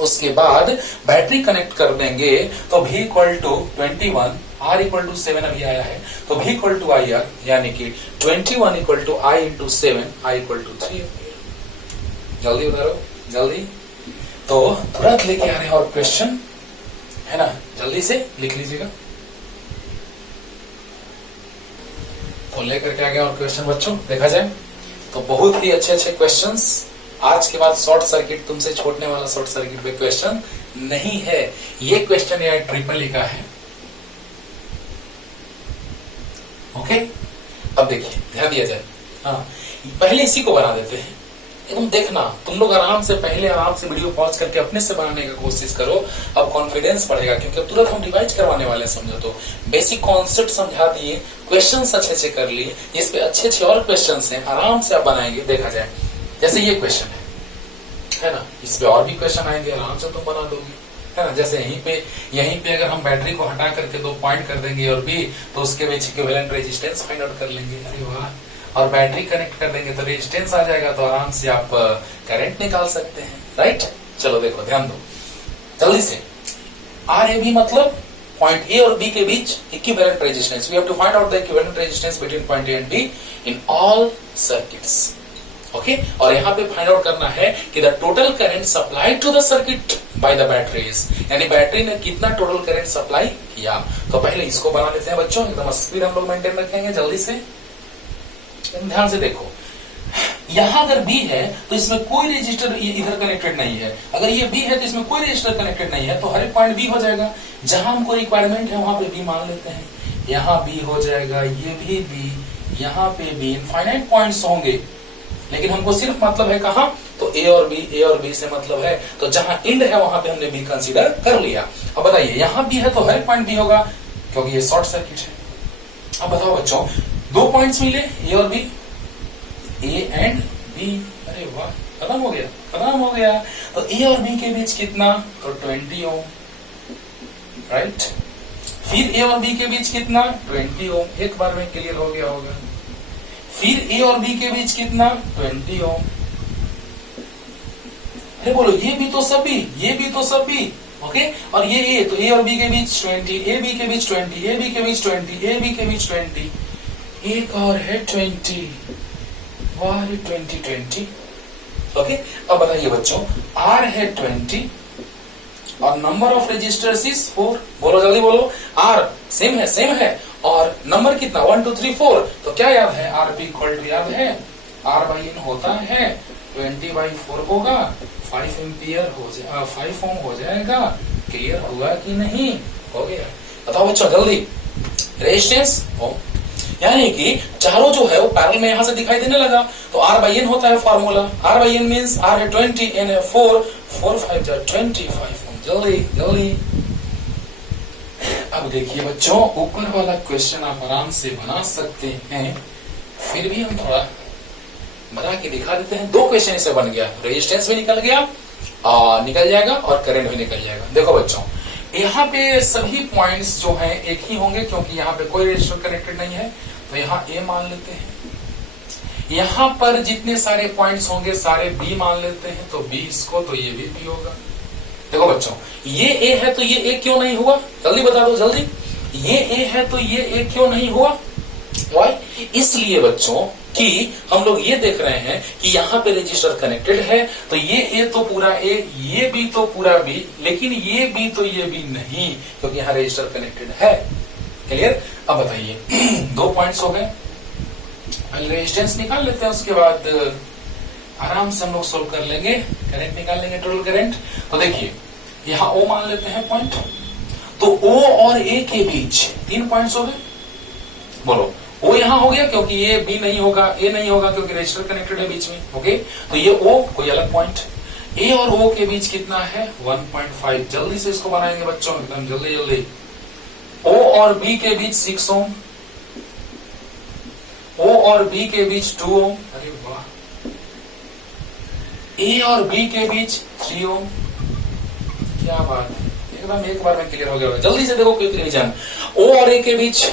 उसके बाद बैटरी कनेक्ट कर देंगे तो V equal to 21 R equal to 7 अभी आया है, तो V equal to I R, यानी कि 21 equal to I into 7, I equal to 3 ampere. जल्दी उतारो जल्दी। तो तुरंत लेके आ रहे हैं और क्वेश्चन, है ना, जल्दी से लिख लीजिएगा। तो लेकर के आ गया और क्वेश्चन बच्चों, देखा जाए तो बहुत ही अच्छे अच्छे क्वेश्चंस। आज के बाद शॉर्ट सर्किट, तुमसे छोड़ने वाला शॉर्ट सर्किट पे क्वेश्चन नहीं है। ये क्वेश्चन यहाँ ट्रिपल लिखा है। ओके, अब देखिए ध्यान दिया जाए। हाँ, पहले इसी को बना देते हैं। तुम देखना, तुम लोग आराम से पहले आराम से वीडियो पॉज करके अपने से बनाने का कोशिश करो। अब कॉन्फिडेंस बढ़ेगा, क्योंकि अब तुरंत हम डिवाइड करवाने वाले हैं। समझो तो बेसिक कॉन्सेप्ट समझा दिए, क्वेश्चंस अच्छे अच्छे कर लिए, इस पे अच्छे अच्छे और क्वेश्चंस हैं, आराम से आप बनाएंगे। देखा जाए जैसे ये क्वेश्चन है ना, इस पे और भी क्वेश्चन आएंगे, आराम से तुम बना दोगे, है ना। जैसे यहीं पे अगर हम बैटरी को हटा करके 2 पॉइंट कर देंगे और बी, तो उसके बीच इक्विवेलेंट रेजिस्टेंस फाइंड आउट कर लेंगे। अरे वाह, और बैटरी कनेक्ट कर देंगे तो रेजिस्टेंस आ जाएगा, तो आराम से आप करंट निकाल सकते हैं, राइट। चलो देखो, ध्यान दो जल्दी से। आर ए बी मतलब पॉइंट ए और बी के बीच equivalent resistance. We have to find out the equivalent resistance between point A and B in all circuits. Okay, और यहाँ पे फाइंड आउट करना है कि the total current supplied to the circuit by the batteries, यानी battery ने कितना total current supply किया। तो पहले इसको बना लेते हैं बच्चों, एकदम स्पीड हम लोग मेंटेन रखेंगे। जल्दी से ध्यान से देखो, यहां अगर बी है तो इसमें कोई रजिस्टर इधर कनेक्टेड नहीं है। अगर ये बी है तो इसमें कोई रजिस्टर कनेक्टेड नहीं है, तो हर एक पॉइंट बी हो जाएगा। जहां हमको रिक्वायरमेंट है वहां पे बी मान लेते हैं। यहाँ बी हो जाएगा, ये भी बी, यहाँ पे बी, इनफाइनाइट पॉइंट्स होंगे, लेकिन हमको सिर्फ मतलब है कहां, तो ए और बी से मतलब है, तो जहां एंड है वहां पे हमने बी कंसीडर कर लिया। अब बताइए, यहां बी है तो हर एक पॉइंट बी होगा, क्योंकि ये शॉर्ट सर्किट है। अब बताओ बच्चों, 2 पॉइंट्स मिले, ए और बी, ए एंड बी। अरे वाह, खत्म हो गया। तो ए और बी के बीच कितना, तो 20 ओम, राइट। फिर ए और बी के बीच कितना, 20 ओम। एक बार में क्लियर हो गया होगा। फिर ए और बी के बीच कितना, 20 ओम। अरे बोलो, ये भी तो सब भी, ओके। और ये ए, तो ए और बी के बीच 20, ए बी के बीच 20, ए बी के बीच 20, ए बी के बीच 20, एक और है 20, 20। ओके, अब बताइए बच्चों, आर है 20 और नंबर ऑफ रजिस्टर्स इज 4। बोलो जल्दी बोलो, आर सेम है और नंबर कितना, 1 2 3 4। तो क्या याद है, आर पी इक्वल टू याद है, आर बाई एन होता है 20/4 होगा, 5 एम्पियर हो जाएगा, 5 ओम हो जाएगा। क्लियर हुआ कि नहीं, हो गया। बताओ बच्चों जल्दी, रेजिस्टेंस ओम, यानी कि चारों जो है वो पैरेलल में यहां से दिखाई देने लगा। तो आर बाई एन होता है formula, R by N means R है 20, एन है 4, 4 5 जा 25 ओम। जल्दी। अब देखिए बच्चों, ऊपर वाला क्वेश्चन आप आराम से बना सकते हैं, फिर भी हम थोड़ा बना के दिखा देते हैं। 2 क्वेश्चन इससे बन गया, रेजिस्टेंस भी निकल जाएगा और करंट भी निकल जाएगा। देखो बच्चों, यहाँ पे सभी पॉइंट्स जो हैं एक ही होंगे, क्योंकि यहाँ पे कोई रजिस्टर कनेक्टेड नहीं है, तो यहाँ ए मान लेते हैं। यहाँ पर जितने सारे पॉइंट्स होंगे सारे बी मान लेते हैं, तो बी इसको, तो ये भी बी होगा। देखो बच्चों, ये ए है तो ये ए क्यों नहीं हुआ, जल्दी बता दो जल्दी। ये ए है तो ये ए क्यों नहीं हुआ, वाई? इसलिए बच्चों कि हम लोग ये देख रहे हैं कि यहाँ पे रजिस्टर कनेक्टेड है, तो ये ए तो पूरा ए, ये बी तो पूरा बी, लेकिन ये बी तो ये बी नहीं, क्योंकि यहाँ रजिस्टर कनेक्टेड है। क्लियर? अब बताइए 2 पॉइंट्स हो गए, रेजिस्टेंस निकाल लेते हैं, उसके बाद आराम से हम लोग सोल्व कर लेंगे, करंट निकाल लेंगे, टोटल करंट। तो देखिए, यहाँ ओ मान लेते हैं पॉइंट, तो ओ और ए के बीच 3 पॉइंट्स हो गए। बोलो, ओ यहां हो गया क्योंकि ये बी नहीं होगा, ए नहीं होगा क्योंकि रजिस्टर कनेक्टेड है बीच में, ओके। तो ये ओ कोई अलग पॉइंट, ए और ओ के बीच कितना है, 1.5। जल्दी से इसको बनाएंगे बच्चों, एकदम जल्दी। ओ और बी के बीच 6 ओम, ओ और बी के बीच 2 ओम, अरे वाह। ए और बी के बीच 3 ओम, क्या बात है, एकदम एक बार में क्लियर हो गया। जल्दी से देखो, क्विक रिवीजन। ओ और ए के बीच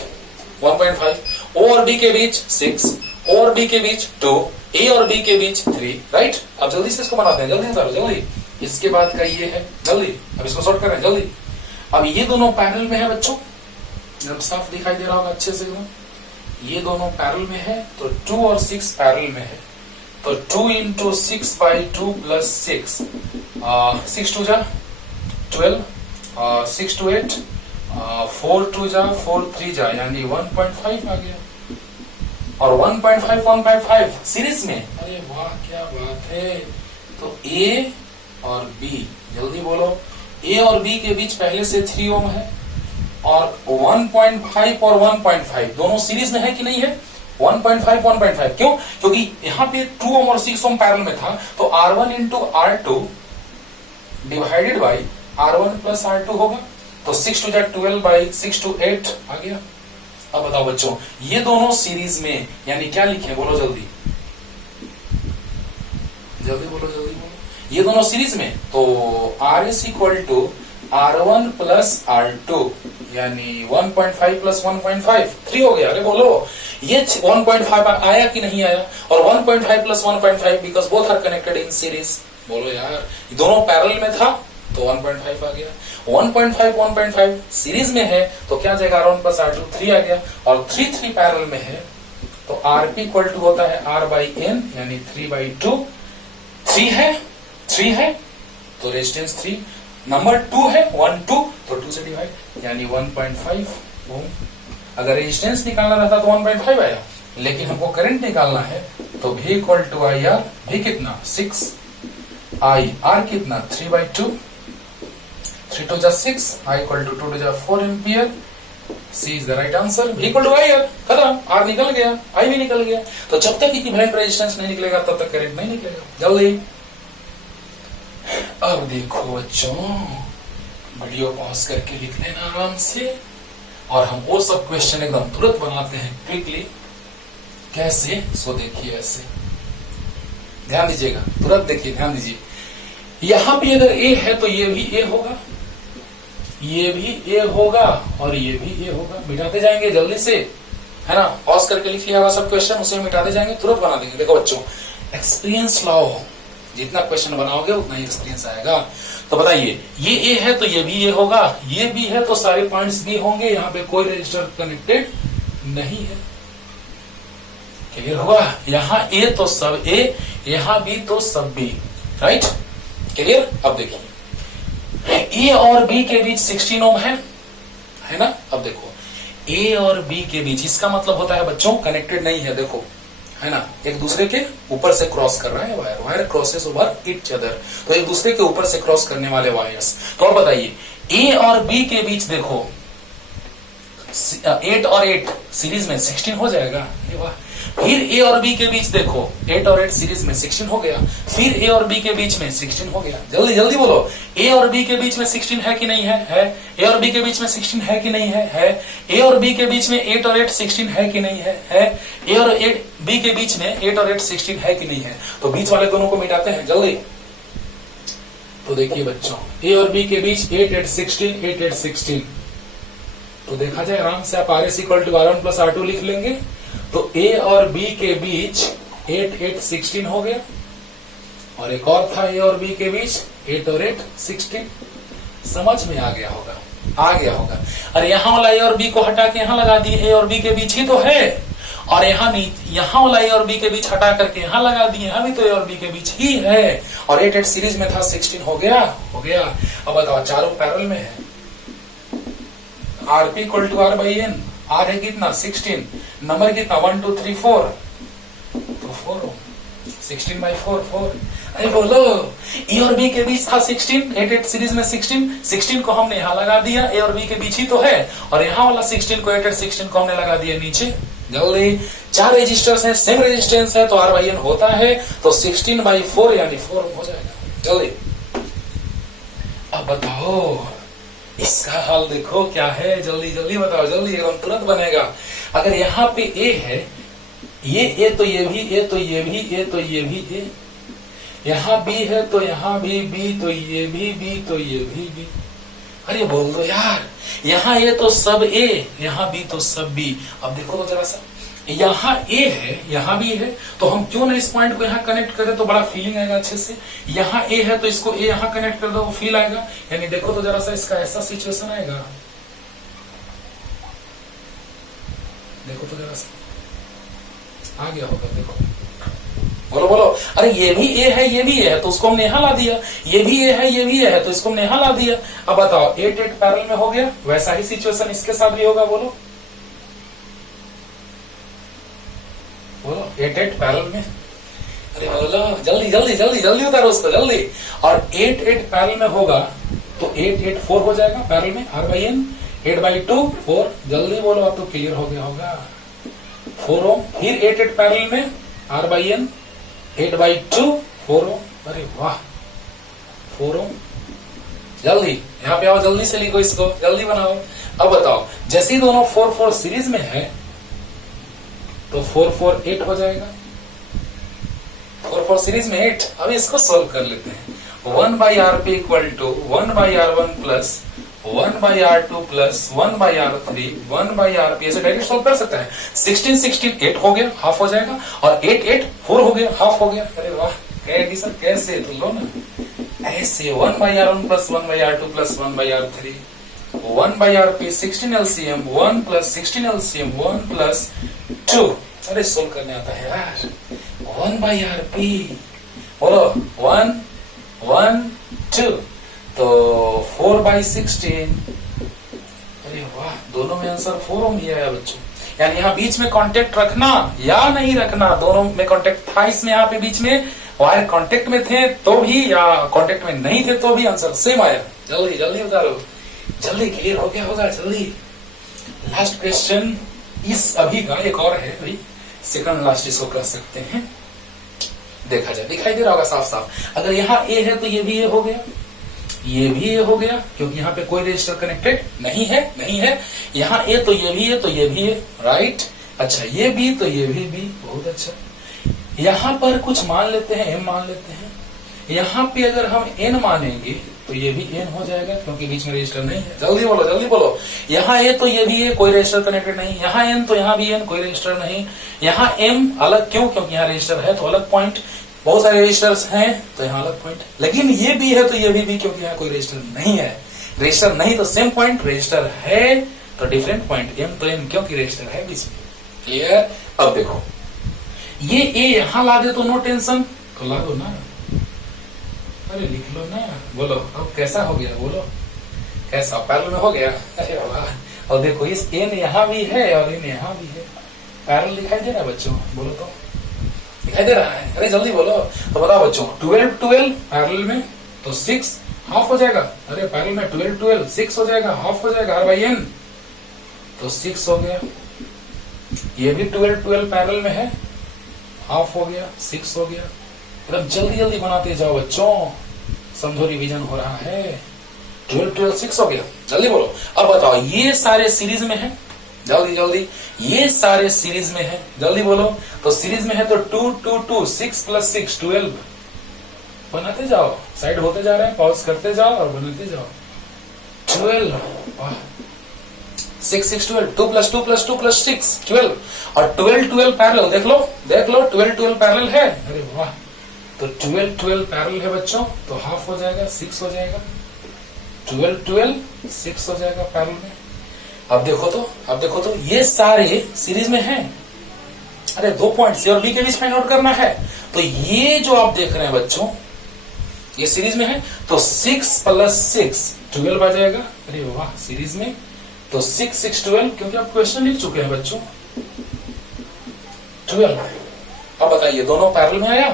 1.5, ओ और बी के बीच 6, ओ और बी के बीच 2, ए और बी के बीच 3, राइट। अब जल्दी से इसको बनाते हैं, जल्दी। इसके बाद का ये है, जल्दी। अब इसको सॉर्ट करें जल्दी। अब ये दोनों पैरेलल में है बच्चों, एकदम साफ दिखाई दे रहा होगा अच्छे से एकदम। ये दोनों पैरेलल में है तो 2 और 6 पैरेलल में है, तो 2 इंटू 6 बाई 2 प्लस 6, 6 2 जा 12, 6 2 8, 4 2 जा 4 3 जा, यानी 1.5 आ गया। और 1.5 सीरीज में, अरे वाह क्या बात है। तो ए और बी, जल्दी बोलो, ए और बी के बीच पहले से 3 ओम है, और 1.5 और 1.5 दोनों सीरीज में है कि नहीं है? 1.5 क्यों? क्योंकि यहाँ पे 2 ओम और 6 ओम पैरेलल में था, तो R1 into R2 divided by R1 plus R2 होगा, तो 6 टू 12 बाई 6 टू 8 आ गया। अब बताओ बच्चों, ये दोनों सीरीज में, यानी क्या लिखे, बोलो जल्दी जल्दी बोलो, जल्दी बोलो, ये दोनों सीरीज में, तो R is equal to R1 plus R2, यानी 1.5 प्लस 1.5 3 हो गया। अरे बोलो, ये 1.5 आया कि नहीं आया? और 1.5 plus 1.5 because both are connected in series. बोलो यार, दोनों पैरेलल में था तो 1.5 आ गया। 1.5 सीरीज में है तो क्या जाएगा? R1 प्लस R2 3 आ गया, और 3 पैरेलल में है तो RP इक्वल टू होता है R बाई N, यानी 3/2। 3 है तो रेजिस्टेंस 3, नंबर 2 है 1 2, तो 2 से डिवाइड, यानी 1.5 ओम। अगर रेजिस्टेंस निकालना रहता तो 1.5 आया, लेकिन हमको करंट निकालना है तो V equal to IR, V कितना 6, IR कितना 3/2, 3 2 6, I equal to 2 2 4 ampere. C is the right answer. V equal to IR, खत्म, R निकल गया, I भी निकल गया। तो जब तक इक्विवेलेंट रेजिस्टेंस नहीं निकलेगा तब तक करंट नहीं निकलेगा। जल्दी अब देखो बच्चों, वीडियो पॉज करके लिख लेना आराम से, और हम वो सब क्वेश्चन एकदम तुरंत बनाते हैं क्विकली। कैसे? सो देखिए, ऐसे ध्यान दीजिएगा, तुरंत देखिए, ध्यान दीजिए। यहां पे अगर A है तो ये भी A होगा, ये भी A होगा, और ये भी A होगा। मिटाते जाएंगे जल्दी से, है ना। पॉज करके लिख लिया सब क्वेश्चन, उसे मिटाते जाएंगे, तुरंत बना देंगे। देखो बच्चों, एक्सपीरियंस लाओ, जितना क्वेश्चन बनाओगे उतना ही एक्सपीरियंस आएगा। तो बताइए, ये A है तो ये भी A होगा, ये भी है तो सारे पॉइंट्स B होंगे, यहाँ पे कोई रजिस्टर कनेक्टेड नहीं है। क्लियर होगा? यहाँ A तो सब A, यहाँ B तो सब B, राइट? क्लियर? अब देखिए, A और B के बीच 16 ओम है ना। अब देखो, A और B के बीच, इसका मतलब होता है बच्चों कनेक्टेड नहीं है, देखो, है ना, एक दूसरे के ऊपर से क्रॉस कर रहा है wire, wire crosses over each other, तो एक दूसरे के ऊपर से क्रॉस करने वाले वायर्स। तो और बताइए, A और B के बीच देखो 8 और 8 सीरीज में 16 हो जाएगा। वाह। फिर A और B के बीच देखो 8 और 8 सीरीज में 16 हो गया, फिर A और B के बीच में 16 हो गया। जल्दी जल्दी बोलो, A और B के बीच में 16 है कि नहीं है? है। A और B के बीच में 16 है कि नहीं है? है। A और B के बीच में 8 और 8 16 है कि नहीं है? है। A और B के बीच में 8 और 8 16 है कि नहीं है? तो बीच वाले दोनों को मिटाते हैं जल्दी। तो देखिए बच्चों, A और B के बीच 8 8 16, 8 8 16, तो देखा जाए आराम से, आप RS equal to R1 plus R2 लिख लेंगे, तो A और B के बीच 8 8 16 हो गया, और एक और था A और B के बीच 8 और 8 16। समझ में आ गया होगा, आ गया होगा। अरे यहाँ वाला A और B को हटा के यहाँ लगा दिए, A और B के बीच ही तो है, और यहाँ वाला A और B के बीच हटा करके यहाँ लगा दिए, यहाँ भी तो A और B के बीच ही है, और 8 8 सीरीज में था, 16 हो गया, हो गया। अब बताओ, चारों पैरेलल में है, RP equal to R by N, R है कितना 16, नंबर कितना 1 2 3 4, तो 4 16 बाई 4 4। अरे बोलो, A और B के बीच था 16, 8 8 सीरीज में 16 को हमने यहाँ लगा दिया, A और B के बीच ही तो है, और यहाँ वाला 16 को 8 8 16 को हमने लगा दिया नीचे। जल्दी, 4 रेजिस्टर्स हैं, सेम रेजिस्टेंस है, तो R बाई N होता है, तो 16 बाई 4 यानी 4 हो जाएगा। जल्दी अब बताओ, इसका हाल देखो क्या है, जल्दी जल्दी बताओ, जल्दी एकदम तुरंत बनेगा। अगर यहाँ पे A है, ये A तो ये भी A, तो ये भी A, तो ये भी A, यहाँ B है तो यहाँ भी B, तो ये भी B, तो ये भी B। अरे बोल दो यार, यहाँ A तो सब A, यहाँ B तो सब B। अब देखो तो जरा सा, यहाँ A है, यहाँ भी है, तो हम क्यों ना इस पॉइंट को यहाँ कनेक्ट करें, तो बड़ा फीलिंग आएगा अच्छे से। यहाँ A है तो इसको A यहाँ कनेक्ट कर दो, फील आएगा। यानी देखो तो जरा सा, इसका ऐसा सिचुएशन आएगा, बस आ गया होगा, देखो बोलो बोलो। अरे ये भी ए है, ये भी ए है, तो उसको हमने यहां ला दिया। ये भी ए है, ये भी ए है, तो इसको हमने यहां ला दिया। अब बताओ 8 8 पैरेलल में हो गया, वैसा ही सिचुएशन इसके साथ भी होगा। बोलो बोलो 8 8 पैरेलल में। अरे बोलो जल्दी जल्दी जल्दी जल्दी उतारो उसको जल्दी। और 8 8 पैरेलल में होगा तो 8 8 4 हो जाएगा पैरेलल में, R/N 8/2 4। जल्दी बोलो, अब तो क्लियर हो गया होगा। 4 ओम। फिर 8 8 पैरेलल में R/N 8/2 4 ओम। अरे वाह 4 ओम। जल्दी यहाँ पे आओ, जल्दी से लिखो इसको, जल्दी बनाओ। अब बताओ जैसे ही दोनों 4 4 सीरीज में है तो 4 4 8 हो जाएगा। 4 4 सीरीज में 8। अब इसको सोल्व कर लेते हैं। 1/RP equal to 1/R1 plus 1/R2 plus 1/R3 1/RP, ऐसे डायरेक्ट सोल्व कर सकते हैं। 16 16 8 हो गया, हाफ हो जाएगा। और 8 8 4 हो गया, हाफ हो गया। अरे वाह सर कैसे, तो लो ना ऐसे। 1/R1 plus 1/R2 plus 1/R3 1/RP 16 LCM 1 plus 16 LCM 1 plus 2। अरे सोल्व करने आता है यार। 1/RP बोलो 1 1 2 तो 4/16। अरे वाह दोनों में आंसर 4 ओम ही आया बच्चों। यानी यहाँ बीच में कांटेक्ट रखना या नहीं रखना, दोनों में कांटेक्ट था इसमें। यहाँ पे बीच में वायर कांटेक्ट में थे तो भी या कांटेक्ट में नहीं थे तो भी आंसर सेम आया। जल्दी जल्दी उतारो, जल्दी क्लियर हो गया होगा जल्दी। लास्ट क्वेश्चन इस अभी का एक और है भाई, सेकंड लास्ट इसको कर सकते हैं। देखा जाए, दिखाई दे रहा होगा साफ साफ। अगर यहाँ ए है तो ये भी ए हो गया, ये भी ए हो गया, क्योंकि यहाँ पे कोई रजिस्टर कनेक्टेड नहीं है। नहीं है यहाँ ए तो ये भी है, तो ये भी है, राइट। अच्छा ये भी तो ये भी, बहुत अच्छा। यहाँ पर कुछ मान लेते हैं, एम मान लेते हैं। यहाँ पे अगर हम एन मानेंगे तो ये भी एन हो जाएगा, क्योंकि बीच में रजिस्टर नहीं है। जल्दी बोलो जल्दी बोलो। यहाँ ए तो ये भी है, कोई रजिस्टर कनेक्टेड नहीं। यहाँ एन तो यहाँ भी एन, कोई रजिस्टर नहीं। यहाँ एम अलग क्यों, क्योंकि यहाँ रजिस्टर है तो अलग पॉइंट। बहुत सारे रजिस्टर्स हैं तो यहाँ अलग पॉइंट। लेकिन ये भी है तो ये भी, क्योंकि यहाँ कोई रजिस्टर नहीं है। रजिस्टर नहीं तो सेम पॉइंट, रजिस्टर है तो डिफरेंट पॉइंट। एम तो एम, क्योंकि रजिस्टर है बीच में। क्लियर। अब देखो ये ए यहाँ ला दे तो नो टेंशन, तो ला दो ना। अरे लिख लो ना। बोलो अब कैसा हो गया, बोलो कैसा पैरेलल में हो गया। अरे वाह। और देखो इस एन यहाँ भी है और एन यहाँ भी है। पैरेलल दिखाई दे रहा है बच्चों, बोलो तो दिखाई दे रहा है। अरे जल्दी बोलो। तो बताओ बच्चों 12 12 पैरेलल में तो 6 हाफ हो जाएगा। अरे पैरेलल में 12 12 6 हो जाएगा, हाफ हो जाएगा। R/N तो 6 हो गया। ये भी 12 12 पैरेलल में है, हाफ हो गया, 6 हो गया। मतलब जल्दी जल्दी बनाते जाओ बच्चों, समझो रिवीजन हो रहा है। 12 12 6 हो गया। जल्दी बोलो। अब बताओ ये सारे सीरीज में है, जल्दी जल्दी। ये सारे सीरीज में है, जल्दी बोलो। तो सीरीज में है तो 2 2 2 6 प्लस 6 12। बनाते जाओ, साइड होते जा रहे हैं, पॉज करते जाओ और बनाते जाओ। 12 6 6 12 2 प्लस 2 प्लस 2 प्लस 6 12। और 12 12 पैरेलल देख लो 12 12 पैरेलल है। अरे वाह। तो 12 12 पैरेलल है बच्चों, तो हाफ हो जाएगा, 6 हो जाएगा। 12 12 6 हो जाएगा पैरेलल में। अब देखो तो ये सारे सीरीज में हैं। अरे 2 पॉइंट सी और बी के बीच में नोट करना है। तो ये जो आप देख रहे हैं बच्चों, ये सीरीज में है तो 6 प्लस 6 12 आ जाएगा। अरे वाह सीरीज में तो 6 6 12, क्योंकि आप क्वेश्चन लिख चुके हैं बच्चों। 12। अब बताइए दोनों पैरेलल में आया।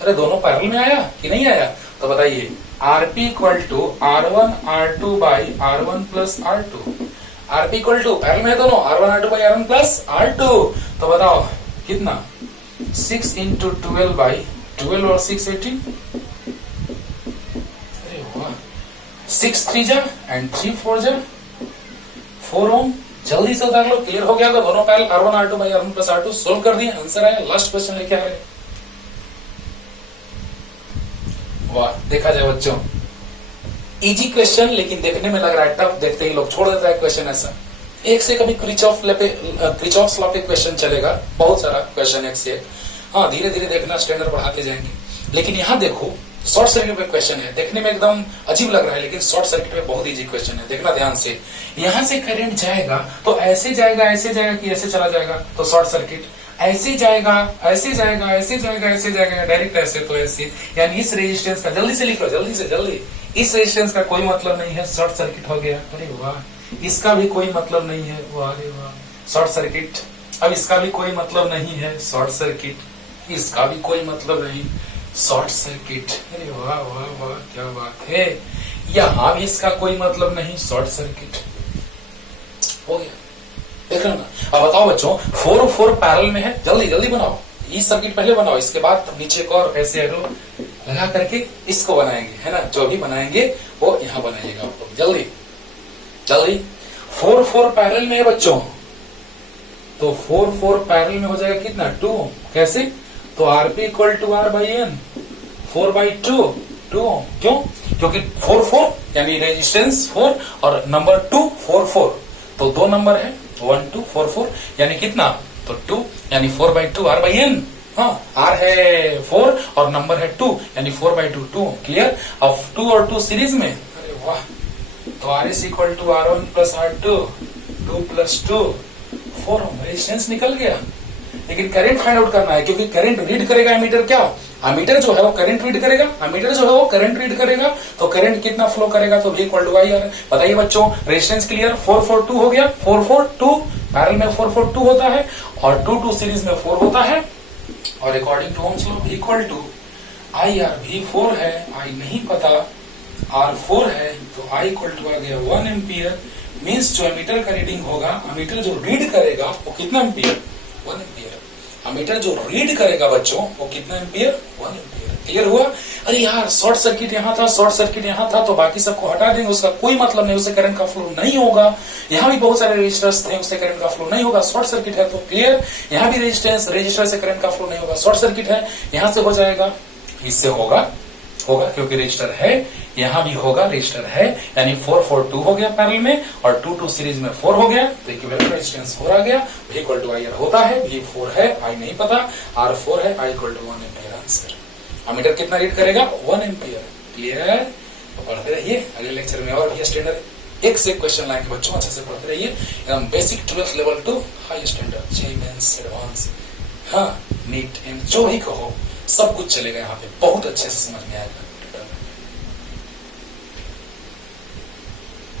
अरे दोनों पैरेलल में आया कि नहीं आया। तो बताइए RP equal to R1 R2 by R1 plus R2। RP equal to parallel में दोनों R1 R2 by R1 plus R2। तो बताओ कितना 6 इंटू 12 बाई 12 और 6 18। अरे वाह 6 3 जा एंड 3 4 जा 4 ओम। जल्दी से उतार लो। क्लियर हो गया तो दोनों parallel R1 R2 by R1 plus R2 solve कर दिए, आंसर आया। लास्ट क्वेश्चन लेके आ रहे। वाह देखा जाए बच्चों इजी क्वेश्चन, लेकिन देखने में लग रहा है टफ। देखते ही लोग छोड़ देता है क्वेश्चन ऐसा। एक से कभी क्रिचॉफ लॉ पे क्वेश्चन चलेगा, बहुत सारा क्वेश्चन एक से एक। हाँ धीरे धीरे देखना, स्टैंडर्ड बढ़ाते जाएंगे। लेकिन यहाँ देखो शॉर्ट सर्किट पे क्वेश्चन है, देखने में एकदम अजीब लग रहा है लेकिन शॉर्ट सर्किट पे बहुत इजी क्वेश्चन है, देखना ध्यान से। यहां से करंट जाएगा तो ऐसे जाएगा कि ऐसे चला जाएगा तो शॉर्ट सर्किट, ऐसे जाएगा डायरेक्ट ऐसे तो ऐसे, यानी इस रेजिस्टेंस का, जल्दी से लिख लो, जल्दी, इस रेजिस्टेंस का कोई मतलब नहीं है, शॉर्ट सर्किट हो गया। अरे वाह, इसका भी कोई मतलब नहीं है, अरे वाह, शॉर्ट सर्किट। अब इसका भी कोई मतलब नहीं है, शॉर्ट सर्किट, इसका भी कोई मतलब नहीं, शॉर्ट सर्किट। अरे वाह वाह वाह, क्या बात है। यहां भी इसका कोई मतलब नहीं, शॉर्ट सर्किट हो गया। देख रहे हो ना। अब बताओ बच्चों, 4 और 4 पैरेलल में है, जल्दी बनाओ, ये सर्किट पहले बनाओ, इसके बाद नीचे को और ऐसे एरो लगा करके इसको बनाएंगे, है ना। जो भी बनाएंगे वो यहाँ बनाइएगा आप लोग, जल्दी 4 और 4 पैरेलल में है बच्चों, तो 4 और 4 पैरेलल में हो जाएगा कितना, 2। कैसे, तो RP equal to R by N, 4/2, 2 क्यों, क्योंकि 4 4 यानी रेजिस्टेंस 4 और नंबर 2 4 4, तो 2 नंबर है 1 2 4 4, यानी कितना, तो 2, यानी 4/2 आर बाई एन। हाँ, आर है 4 और नंबर है 2, यानी 4/2, 2 क्लियर। अब 2 और 2 सीरीज में, अरे वाह, तो आर is equal to R1 plus R2, 2 plus 2 4 resistance निकल गया। लेकिन करंट फाइंड आउट करना है, क्योंकि करंट रीड करेगा एमीटर, क्या एमीटर जो है वो करंट रीड करेगा, एमीटर जो है वो करंट रीड करेगा, तो करंट कितना फ्लो करेगा, तो V equal to I R। बताइए बच्चों, रेजिस्टेंस क्लियर, 4 4 2 हो गया, 4 4 2 पैरेलल में 4 4 2 होता है और 2 2 सीरीज में 4 होता है, और according to Ohm's law V equal to I R। V 4 है, I नहीं पता, R 4 है, तो I इक्वल टू आ गया 1 एम्पियर। मीन्स जो एमीटर का रीडिंग होगा, एमीटर जो रीड करेगा वो कितना एम्पियर, 1 एम्पियर। एमीटर जो रीड करेगा बच्चों वो कितना एम्पियर, 1 एम्पियर। क्लियर हुआ। अरे यार, शॉर्ट सर्किट यहाँ था, शॉर्ट सर्किट यहाँ था, तो बाकी सबको हटा देंगे, उसका कोई मतलब नहीं, उससे करंट का फ्लो नहीं होगा। यहाँ भी बहुत सारे रेजिस्टर्स थे, उससे करंट का फ्लो नहीं होगा, शॉर्ट सर्किट है। तो क्लियर, यहाँ भी रजिस्टर से करंट का फ्लो नहीं होगा, शॉर्ट सर्किट है। यहाँ से हो जाएगा, इससे होगा क्योंकि रजिस्टर है, यहाँ भी होगा, रजिस्टर है, यानी 4 4 2 हो गया पैरेलल में, और 2 2 सीरीज में 4 हो गया, तो इक्विवेलेंट रेजिस्टेंस 4 आ गया। V equal to I R होता है, V 4 है, I नहीं पता, R 4 है, I equal to 1 ampere. Answer, ammeter कितना रीड करेगा, 1 एम्पियर। क्लियर, तो पढ़ते रहिए, अगले लेक्चर में और भी स्टैंडर्ड एक से क्वेश्चन लाएंगे बच्चों, अच्छे से पढ़ते रहिए, एकदम basic 12th level to high standard, JEE mains, advance, हाँ नीट एंड जो भी कहो, सब कुछ चलेगा यहाँ पे, बहुत अच्छे से समझ में आएगा।